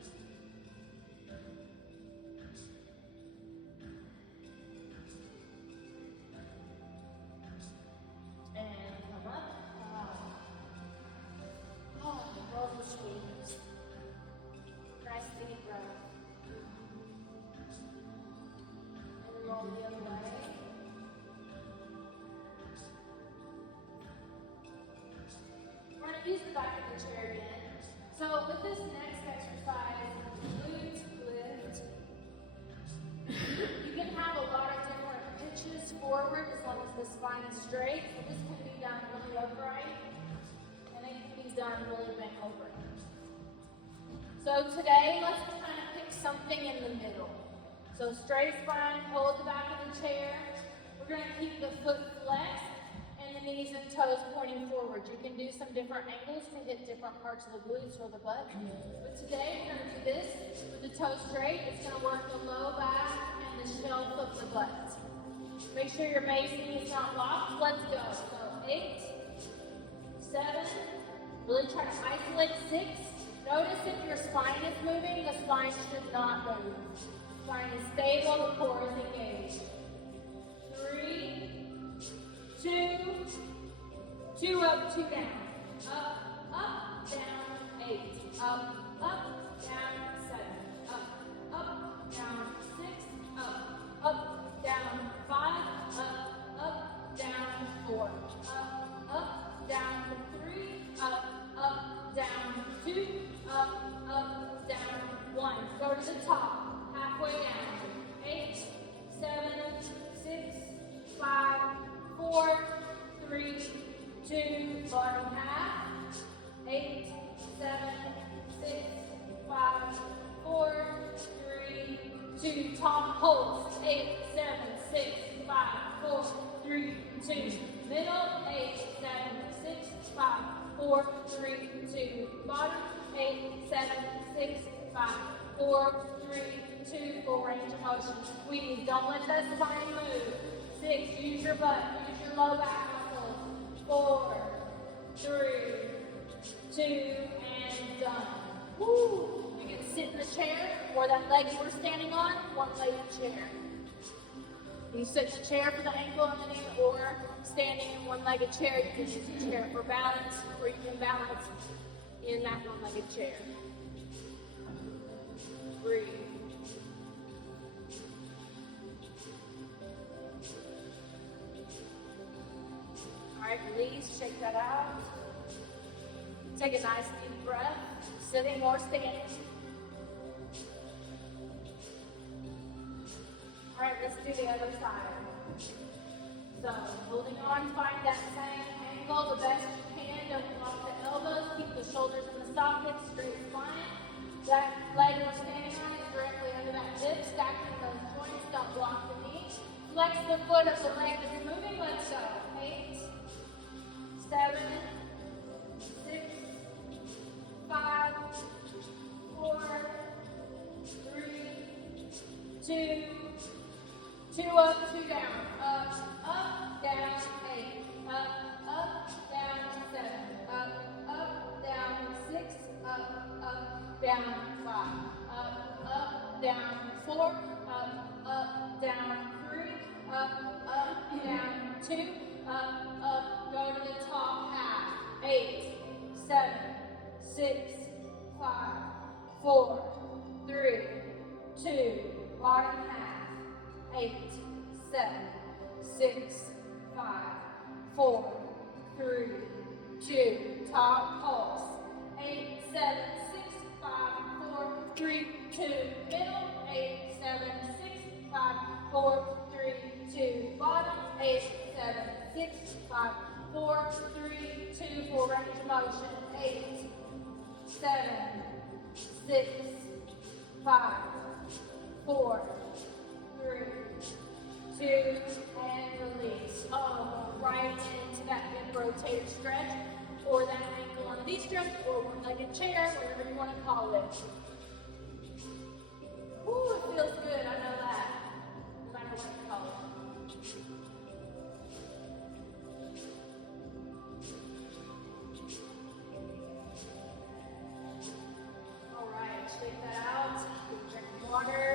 And come up. Roll the shoulders. Nice deep breath. And roll the other way. We're going to use the back of the chair again. So with this next exercise, glutes lift. You can have a lot of different pitches forward as long as the spine is straight. So this can be done really upright, and it can be done really bent over. So today, let's kind of pick something in the middle. So straight spine, hold the back of the chair. We're going to keep the foot flexed and the knees and toes pointing forward. You can do some different angles to hit different parts of the glutes or the butt. But today, we're going to do this with the toes straight. It's going to work the low back and the shelf of the butt. Make sure your base knee is not locked. Let's go. So 8, 7, really try to isolate 6. Notice if your spine is moving, the spine should not move. Spine is stable, the core is engaged. 3, 2, 2 up, 2 down. Up, down, 8. Up, down, 7. Up, down, 6. Up, down, 5. Up, down, 4. Up, down, 3. Up, down, 2. Up, down, 1. Go to the top, halfway down. 8, 7, 6, 5, 4, 3, 2, bottom half. 8, 7, 6, 5, 4, 3, 2, top pulse. 8, 7, 6, 5, 4, 3, 2, middle. 8, 7, 6, 5, 4, 3, 2, bottom. 8, 7, 6, 5, 4, 3, 2, full range of motion. Squeeze, don't let that spine move. 6, use your butt, use your low back muscles. 4, 3, 2, and done. Woo! You can sit in the chair or that leg you were standing on, one-legged chair. You sit in the chair for the ankle and the knee, or standing in one-legged chair, you can use the chair for balance, or you can balance in that one-legged chair. Breathe. All right, release, shake that out. Take a nice deep breath, sitting or standing. All right, let's do the other side. So, holding on, find that same angle the best you can. Don't lock the elbows, keep the shoulders in the socket, straight spine. That leg we're standing on is directly under that hip, stacking those joints, don't block the knee. Flex the foot of the leg that's moving, let's go. 8, 7, 6, 5, 4, 3, 2, 2 up, 2 down. Up, down, 8. Up, down, 7. Up, down, 6. Up, down, 5. Up, down, 4. Down, 3. Down, 2. Go to the top half. 8, 7, 6, 5, 4, 3, 2, bottom half. 8, 7, 6, 5, 4, 3, 2, top pulse. 8, 7, 6, 5, 4, 3, 2, middle. 8, 7, 6, 5, 4, 3, 2. Bottom. 8, 7, 6, 5, 4, 3, 2. Full range of motion. 8, 7, 6, 5, 4, 3, 2, and release. Oh, right into that hip rotator stretch, or that ankle on knee stretch, or one-legged chair, whatever you want to call it. Ooh, it feels good, I know that. No matter what you call it. All right, shake that out. Drink water.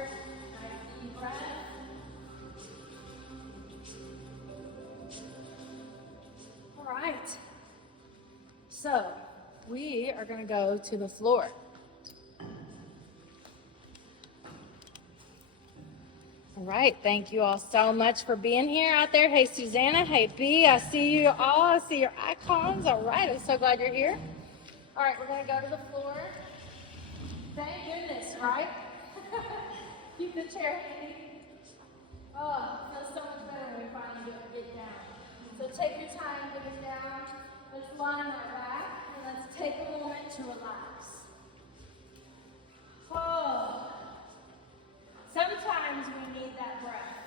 Nice deep breath. All right. So, we are going to go to the floor. All right, thank you all so much for being here out there. Hey, Susanna. Hey, B. I see you all. I see your icons. All right, I'm so glad you're here. All right, we're going to go to the floor. Thank goodness, right? Keep the chair handy. Oh, it feels so much better when we finally get down. So take your time getting down. Let's line our back, and let's take a moment to relax. Oh. Sometimes we need that breath.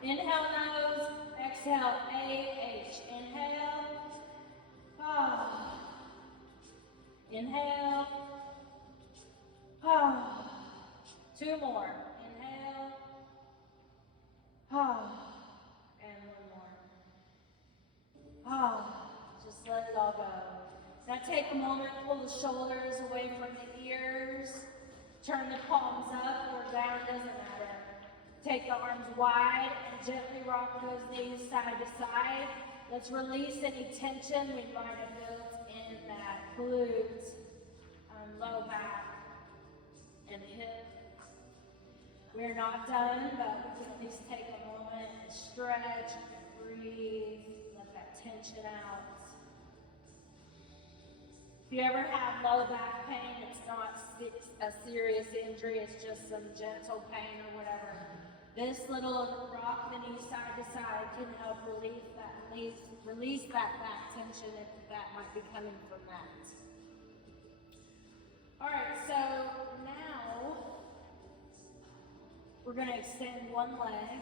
Inhale nose, exhale A-H. Inhale. Ah. Inhale. Ah. 2 more. Inhale. Ah. And 1 more. Ah. Just let it all go. Now take a moment, pull the shoulders away from the ears. Turn the palms up or down, doesn't matter. Take the arms wide and gently rock those knees side to side. Let's release any tension we might have built in that glute, low back, and hip. We're not done, but we can at least take a moment and stretch and breathe, let that tension out. If you ever have low back pain, it's not a serious injury, it's just some gentle pain or whatever. This little rock the knees side to side can help release that back tension if that might be coming from that. All right, so now we're going to extend one leg.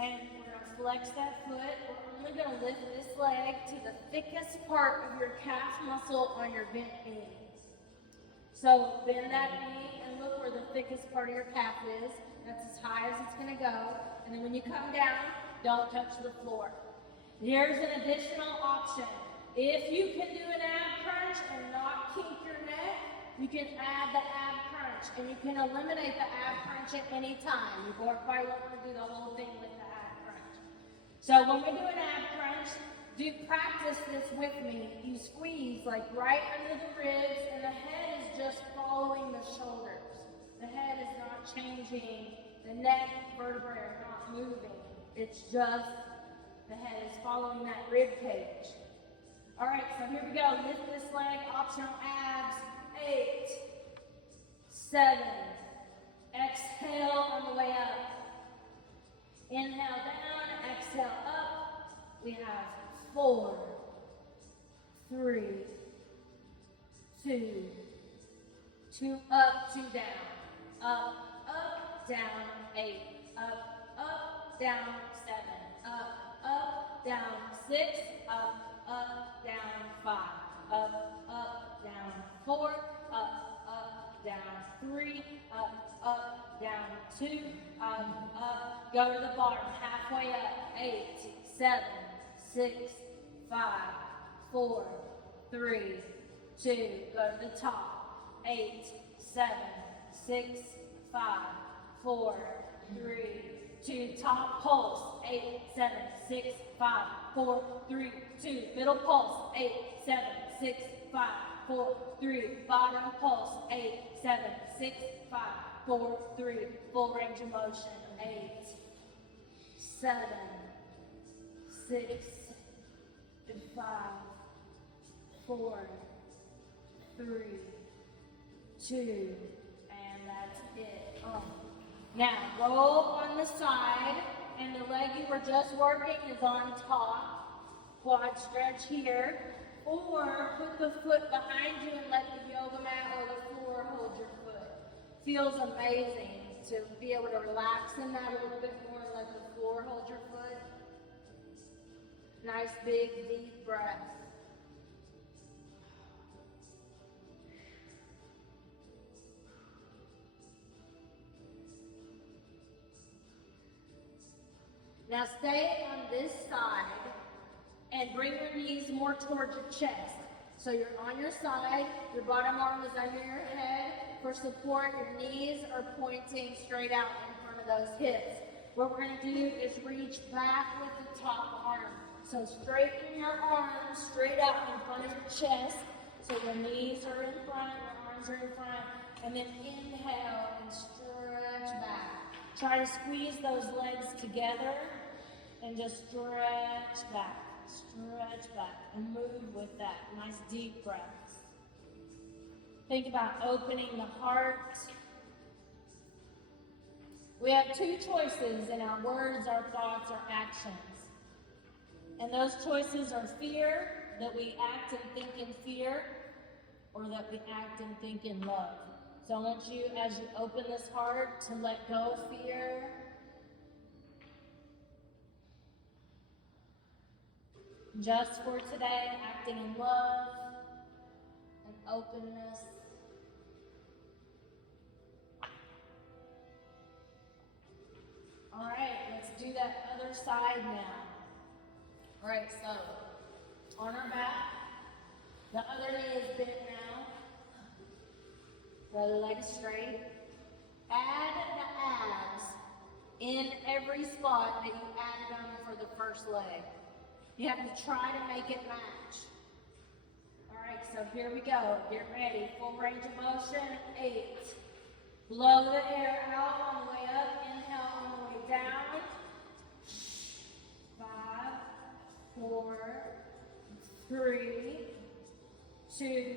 And we're going to flex that foot. We're only going to lift this leg to the thickest part of your calf muscle on your bent knee. So bend that knee and look where the thickest part of your calf is. That's as high as it's going to go. And then when you come down, don't touch the floor. Here's an additional option. If you can do an ab crunch and not kink your neck, you can add the ab crunch. And you can eliminate the ab crunch at any time. You probably won't want to do the whole thing with the ab crunch. So when we do an ab crunch, practice this with me. You squeeze like right under the ribs, and the head is just following the shoulders. The head is not changing. The neck vertebrae are not moving. It's just the head is following that rib cage. All right, so here we go. Lift this leg, optional abs. 8, 7. Exhale on the way up. Inhale down, exhale up. We have 4, 3, 2, 2 up, 2 down. Up, up, down, 8. Up, down, 7. Up, down, 6. Up, down, 5. Up, down, 4. Up, down, 3. Up, down, 2. Up, go to the bottom, halfway up. 8, 7, 6, 5, 4, 3, 2. Go to the top. 8, 7, 6, 5, 4, 3, 2. Top pulse. 8, 7, 6, 5, 4, 3, 2. Middle pulse. 8, 7, 6, 5, 4, 3. Bottom pulse. 8, 7, 6, 5, 4, 3. Full range of motion. 8, 7, 6, 5, 4, 3, 2, and that's it. Oh, Now, roll on the side, and the leg you were just working is on top. Quad stretch here. Or put the foot behind you and let the yoga mat or the floor hold your foot. Feels amazing to be able to relax in that a little bit more and let the floor hold your foot. Nice big deep breath. Now stay on this side and bring your knees more towards your chest. So you're on your side, your bottom arm is under your head. For support, your knees are pointing straight out in front of those hips. What we're gonna do is reach back with the top arm. So straighten your arms straight out in front of your chest. So your knees are in front, your arms are in front. And then inhale and stretch back. Try to squeeze those legs together and just stretch back, and move with that. Nice deep breaths. Think about opening the heart. We have two choices in our words, our thoughts, our actions. And those choices are fear, that we act and think in fear, or that we act and think in love. So I want you, as you open this heart, to let go of fear. Just for today, acting in love and openness. All right, let's do that other side now. All right, so on our back, the other knee is bent now. The other leg is straight. Add the abs in every spot that you added them for the first leg. You have to try to make it match. All right, so here we go. Get ready. Full range of motion. 8. Blow the air out on the way up. Inhale on the way down. 5, 4, 3, 2,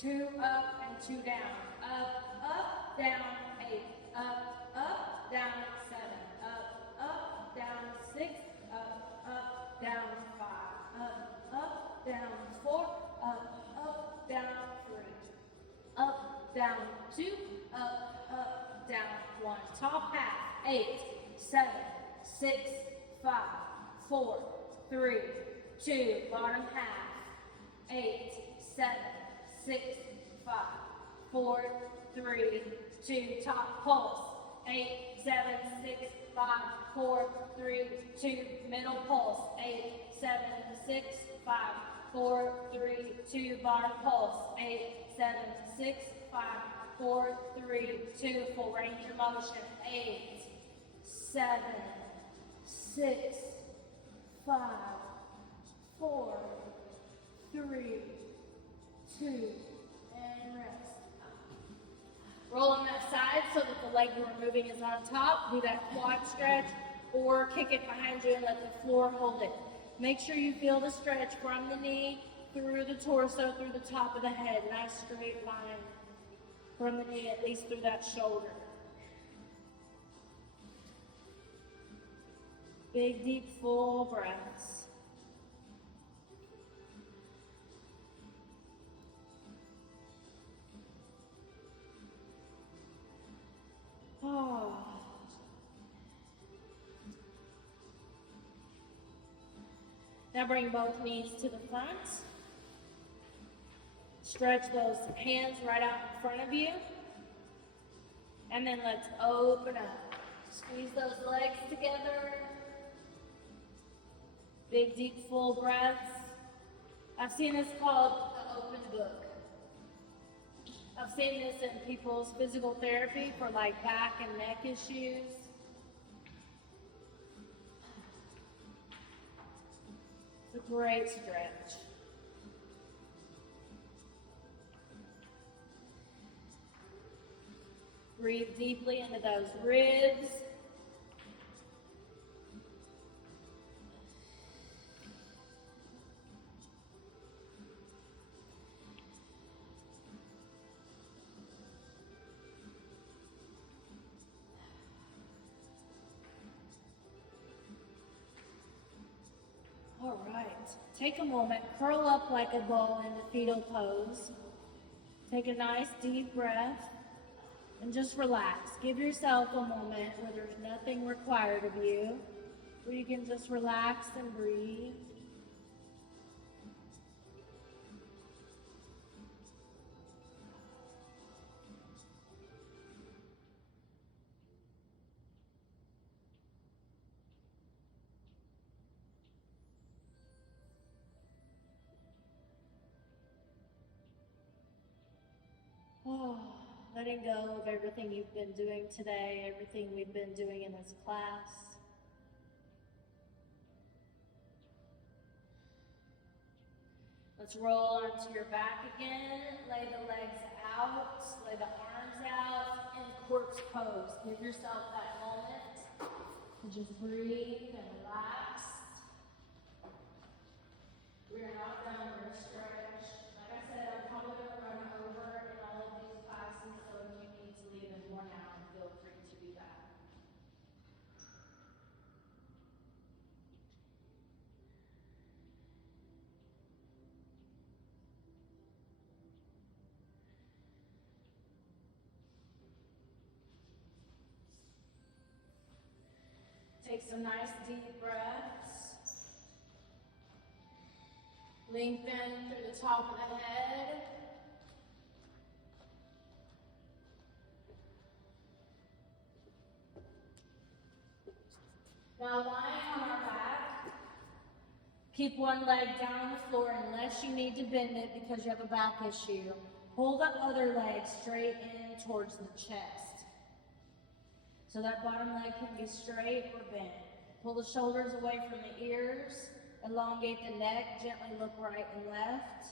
2 up and 2 down. Up, down, 8. Up, down, 7. Up, down, 6. Up, down, 5. Up, down, 4. Up, down, 3. Up, down, 2. Up, down, 1. Top half. 8, 7, 6, 5, 4, 3, 2. Bottom half. 8, 7, 6, 5, 4, 3, 2. Top pulse. 8, 7, 6, 5, 4, 3, 2. Middle pulse. 8, 7, 6, 5, 4, 3, 2. Bottom pulse. 8, 7, 6, 5, 4, 3, 2. Full range of motion. 8, 7, 6, 5, 4, 3, 2, and rest. Roll on that side so that the leg you were moving is on top. Do that quad stretch or kick it behind you and let the floor hold it. Make sure you feel the stretch from the knee through the torso, through the top of the head. Nice straight line from the knee, at least through that shoulder. Big, deep, full breaths. Oh. Now bring both knees to the front. Stretch those hands right out in front of you. And then let's open up. Squeeze those legs together. Big, deep, full breaths. I've seen this called the open book. I've seen this in people's physical therapy for like back and neck issues. It's a great stretch. Breathe deeply into those ribs. Take a moment, curl up like a ball into fetal pose. Take a nice deep breath and just relax. Give yourself a moment where there's nothing required of you, where you can just relax and breathe. Oh, letting go of everything you've been doing today, everything we've been doing in this class. Let's roll onto your back again. Lay the legs out, lay the arms out in corpse pose. Give yourself that moment to just breathe and relax. We are not done with our stretch. Like I said, I'm probably going to run over in all of these classes, so if you need to leave in 1 hour, feel free to do that. Take some nice deep breaths. Lengthen through the top of the head. Now lying on our back, keep one leg down on the floor unless you need to bend it because you have a back issue. Pull the other leg straight in towards the chest. So that bottom leg can be straight or bent. Pull the shoulders away from the ears. Elongate the neck. Gently look right and left.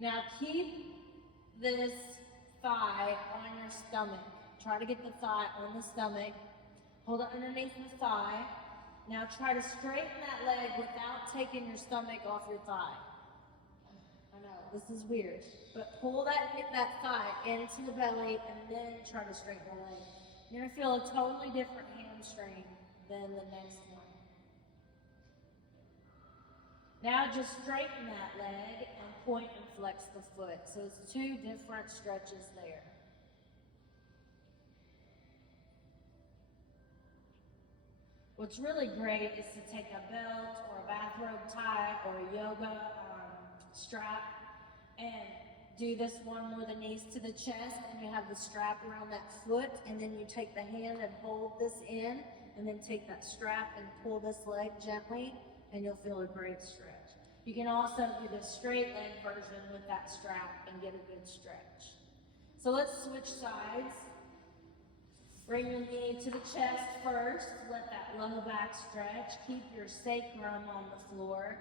Now keep this thigh on your stomach. Try to get the thigh on the stomach. Hold it underneath the thigh. Now try to straighten that leg without taking your stomach off your thigh. I know, this is weird. But pull that thigh into the belly and then try to straighten the leg. You're going to feel a totally different hamstring than the next one. Now just straighten that leg and point and flex the foot. So it's 2 different stretches there. What's really great is to take a belt or a bathrobe tie or a yoga strap and do this one where the knees to the chest and you have the strap around that foot, and then you take the hand and hold this in and then take that strap and pull this leg gently and you'll feel a great stretch. You can also do the straight leg version with that strap and get a good stretch. So let's switch sides. Bring your knee to the chest first. Let that low back stretch. Keep your sacrum on the floor.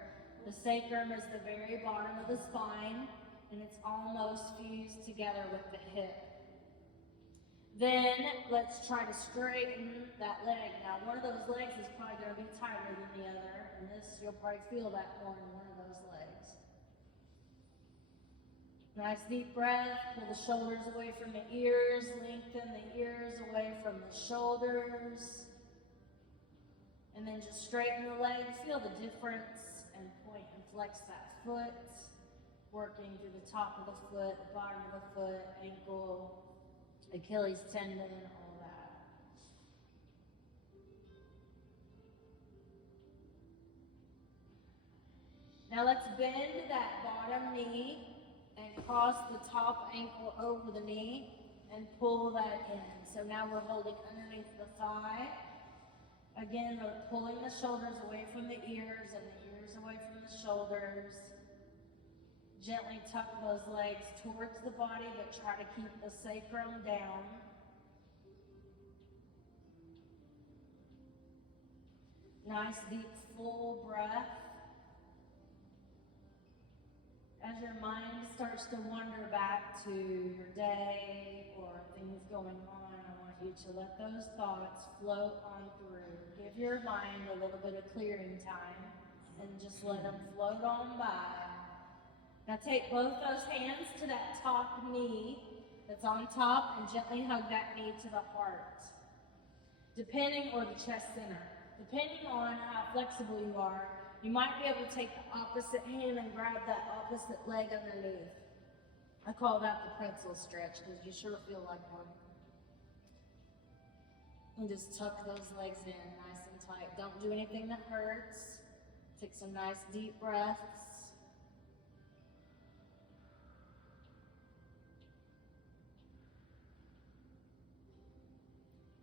The sacrum is the very bottom of the spine, and it's almost fused together with the hip. Then let's try to straighten that leg. Now, one of those legs is probably going to be tighter than the other, and this, you'll probably feel that more in one of those legs. Nice deep breath. Pull the shoulders away from the ears. Lengthen the ears away from the shoulders. And then just straighten the leg. Feel the difference and point and flex that foot. Working through the top of the foot, the bottom of the foot, ankle, Achilles tendon, all that. Now let's bend that bottom knee and cross the top ankle over the knee and pull that in. So now we're holding underneath the thigh. Again, we're pulling the shoulders away from the ears and the ears away from the shoulders. Gently tuck those legs towards the body, but try to keep the sacrum down. Nice deep full breath. As your mind starts to wander back to your day or things going on, I want you to let those thoughts float on through. Give your mind a little bit of clearing time and just let them float on by. Now take both those hands to that top knee that's on top and gently hug that knee to the heart. Or the chest center. Depending on how flexible you are, you might be able to take the opposite hand and grab that opposite leg underneath. I call that the pretzel stretch because you sure feel like one. And just tuck those legs in nice and tight. Don't do anything that hurts. Take some nice deep breaths.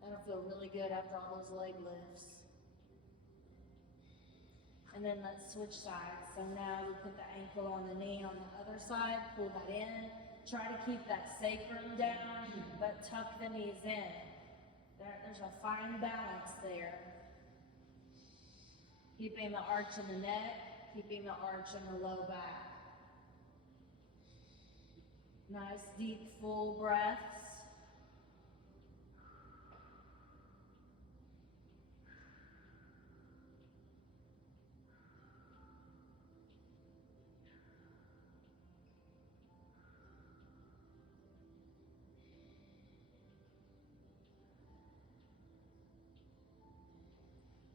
That'll feel really good after all those leg lifts. And then let's switch sides. So now we put the ankle on the knee on the other side, pull that in. Try to keep that sacrum down, but tuck the knees in. There's a fine balance there. Keeping the arch in the neck, keeping the arch in the low back. Nice deep full breaths.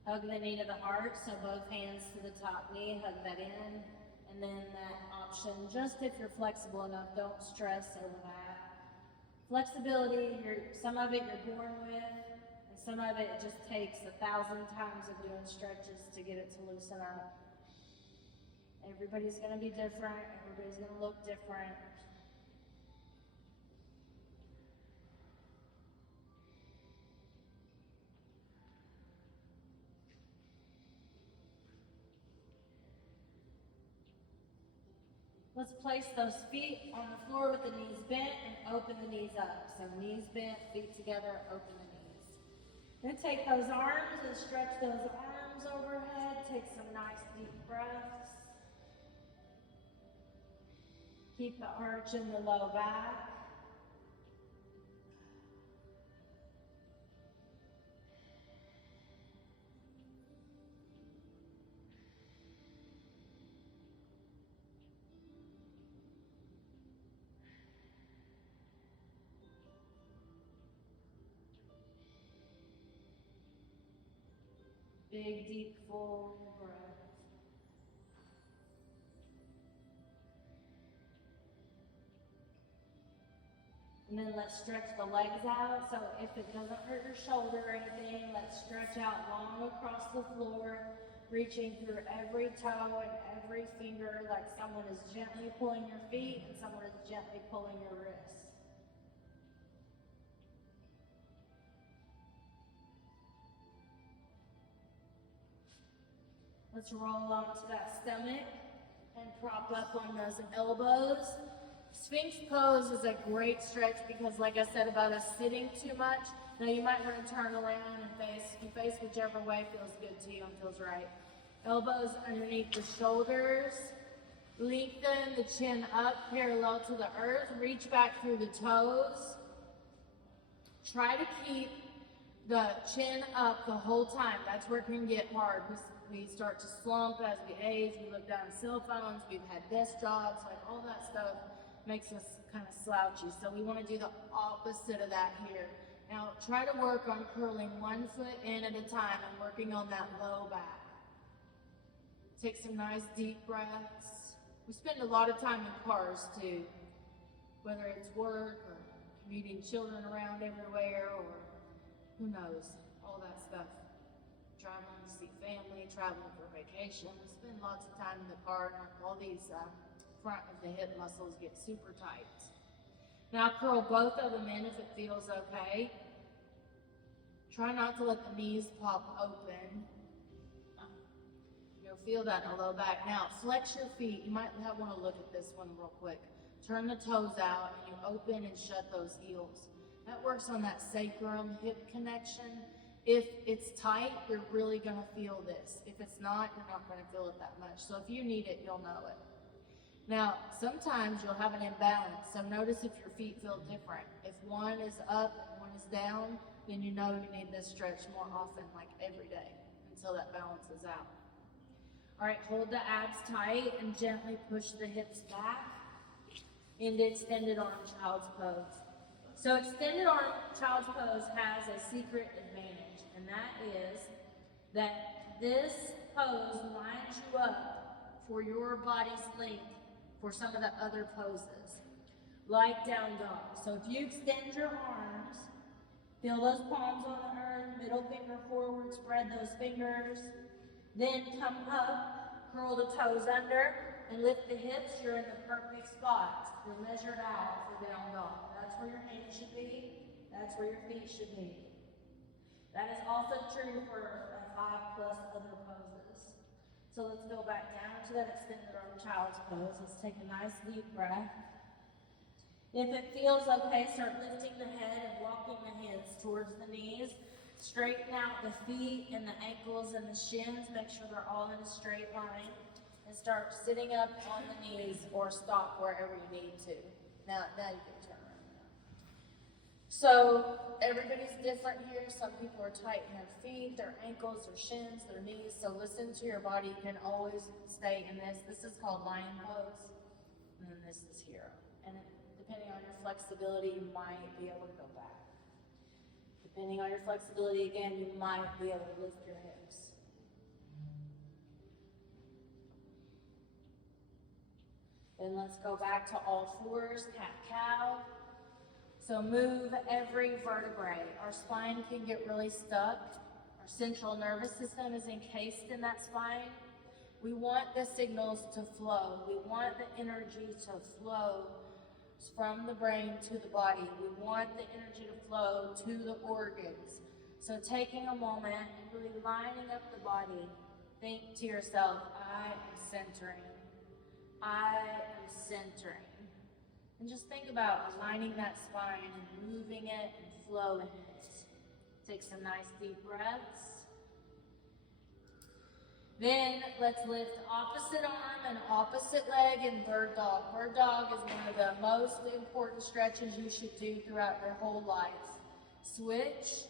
Hug the knee to the heart, so both hands to the top knee, hug that in. And then that option, just if you're flexible enough, don't stress over that. Flexibility, some of it you're born with, and some of it just takes 1,000 times of doing stretches to get it to loosen up. Everybody's gonna be different, everybody's gonna look different. Let's place those feet on the floor with the knees bent and open the knees up. So knees bent, feet together, open the knees. Then take those arms and stretch those arms overhead. Take some nice deep breaths. Keep the arch in the low back. Big, deep, full breath. And then let's stretch the legs out. So if it doesn't hurt your shoulder or anything, let's stretch out long across the floor, reaching through every toe and every finger like someone is gently pulling your feet and someone is gently pulling your wrists. Let's roll onto that stomach and prop up on those elbows. Sphinx pose is a great stretch because, like I said about us sitting too much, now you might want to turn around and face whichever way feels good to you and feels right. Elbows underneath the shoulders. Lengthen the chin up parallel to the earth. Reach back through the toes. Try to keep the chin up the whole time. That's where it can get hard. We start to slump as we age. We look down at cell phones. We've had desk jobs. Like all that stuff makes us kind of slouchy. So we want to do the opposite of that here. Now try to work on curling one foot in at a time and working on that low back. Take some nice deep breaths. We spend a lot of time in cars too, whether it's work or meeting children around everywhere or who knows, all that stuff. Traveling to see family, traveling for vacation. We spend lots of time in the car and all these front of the hip muscles get super tight. Now curl both of them in if it feels okay. Try not to let the knees pop open. You'll feel that in the low back. Now flex your feet. You might want to look at this one real quick. Turn the toes out and you open and shut those heels. That works on that sacrum hip connection. If it's tight, you're really going to feel this. If it's not, you're not going to feel it that much. So if you need it, you'll know it. Now, sometimes you'll have an imbalance. So notice if your feet feel different. If one is up and one is down, then you know you need this stretch more often, like every day, until that balances out. All right, hold the abs tight and gently push the hips back into extended arm child's pose. So extended arm child's pose has a secret advantage, and that is that this pose lines you up for your body's length for some of the other poses, like down dog. So if you extend your arms, feel those palms on the earth, middle finger forward, spread those fingers, then come up, curl the toes under, and lift the hips. You're in the perfect spot. You're measured out for down dog. That's where your hands should be. That's where your feet should be. That is also true for 5+ other poses. So let's go back down to that extended arm child's pose. Let's take a nice deep breath. If it feels okay, start lifting the head and walking the hands towards the knees. Straighten out the feet and the ankles and the shins. Make sure they're all in a straight line. And start sitting up on the knees or stop wherever you need to. Now you can turn around. So everybody's different here. Some people are tight in their feet, their ankles, their shins, their knees. So listen to your body. You can always stay in this. This is called lion pose. And then this is hero. And depending on your flexibility, you might be able to go back. Depending on your flexibility, again, you might be able to lift your hips. Then let's go back to all fours, cat-cow. So move every vertebrae. Our spine can get really stuck. Our central nervous system is encased in that spine. We want the signals to flow. We want the energy to flow from the brain to the body. We want the energy to flow to the organs. So taking a moment and really lining up the body, think to yourself, I am centering. I am centering. And just think about aligning that spine and moving it and flowing it. Take some nice deep breaths. Then let's lift opposite arm and opposite leg in bird dog. Bird dog is one of the most important stretches you should do throughout your whole life. Switch.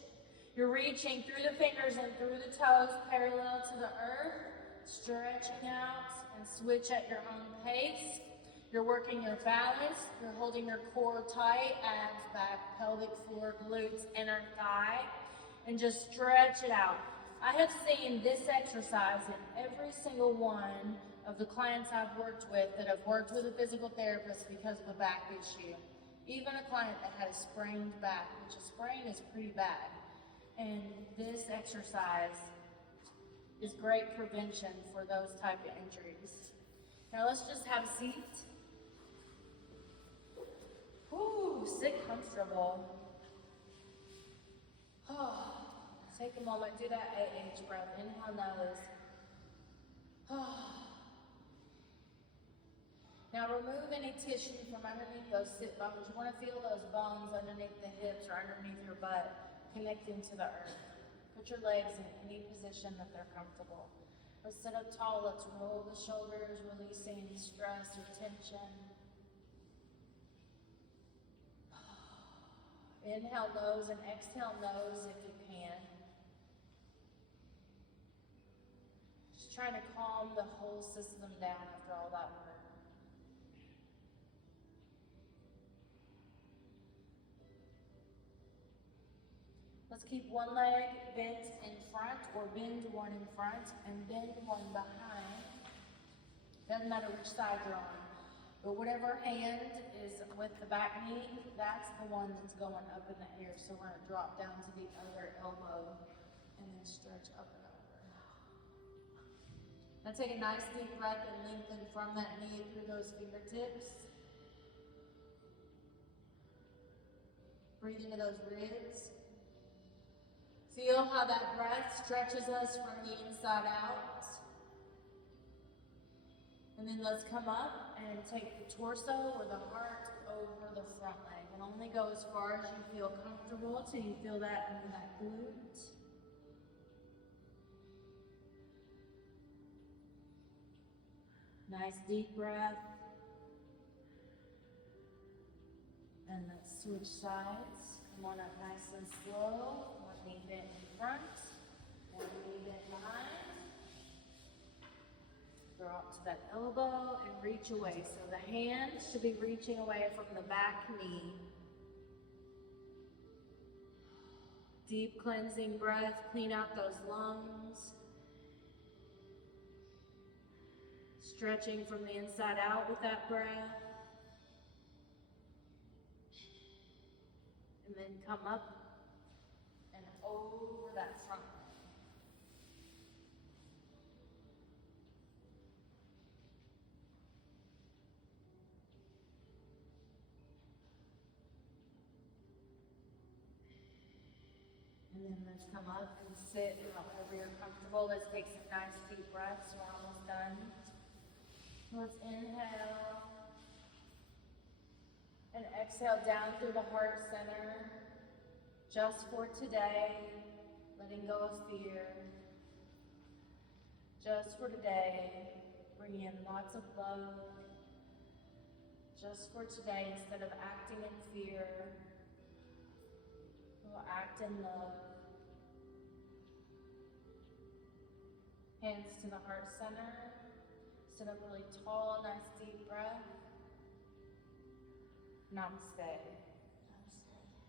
You're reaching through the fingers and through the toes parallel to the earth, stretching out and switch at your own pace. You're working your balance. You're holding your core tight, abs, back, pelvic floor, glutes, inner thigh, and just stretch it out. I have seen this exercise in every single one of the clients I've worked with that have worked with a physical therapist because of a back issue. Even a client that had a sprained back, which a sprain is pretty bad. And this exercise is great prevention for those type of injuries. Now let's just have a seat. Whew, sit comfortable. Oh. Take a moment, do that AH breath. Inhale, nose. Now remove any tissue from underneath those sit bones. You want to feel those bones underneath the hips or underneath your butt connecting to the earth. Put your legs in any position that they're comfortable. Let's sit up tall. Let's roll the shoulders, releasing stress or tension. Inhale, nose, and exhale, nose if you can. Trying to calm the whole system down after all that work. Let's keep one leg bent in front, or bend one in front and bend one behind. Doesn't matter which side you're on, but whatever hand is with the back knee, that's the one that's going up in the air. So we're going to drop down to the other elbow and then stretch up and over. Now take a nice deep breath and lengthen from that knee through those fingertips. Breathe into those ribs. Feel how that breath stretches us from the inside out. And then let's come up and take the torso or the heart over the front leg. And only go as far as you feel comfortable till you feel that under that glute. Nice deep breath. And let's switch sides. Come on up nice and slow. One knee bent in front, one knee bent behind. Drop to that elbow and reach away. So the hand should be reaching away from the back knee. Deep cleansing breath. Clean out those lungs. Stretching from the inside out with that breath. And then come up and over that front leg. And then let's come up and sit however you're comfortable. Let's take some nice deep breaths. We're almost done. Let's inhale and exhale down through the heart center. Just for today, letting go of fear. Just for today, bringing in lots of love. Just for today, instead of acting in fear, we'll act in love. Hands to the heart center. Sit up really tall, nice deep breath. Namaste.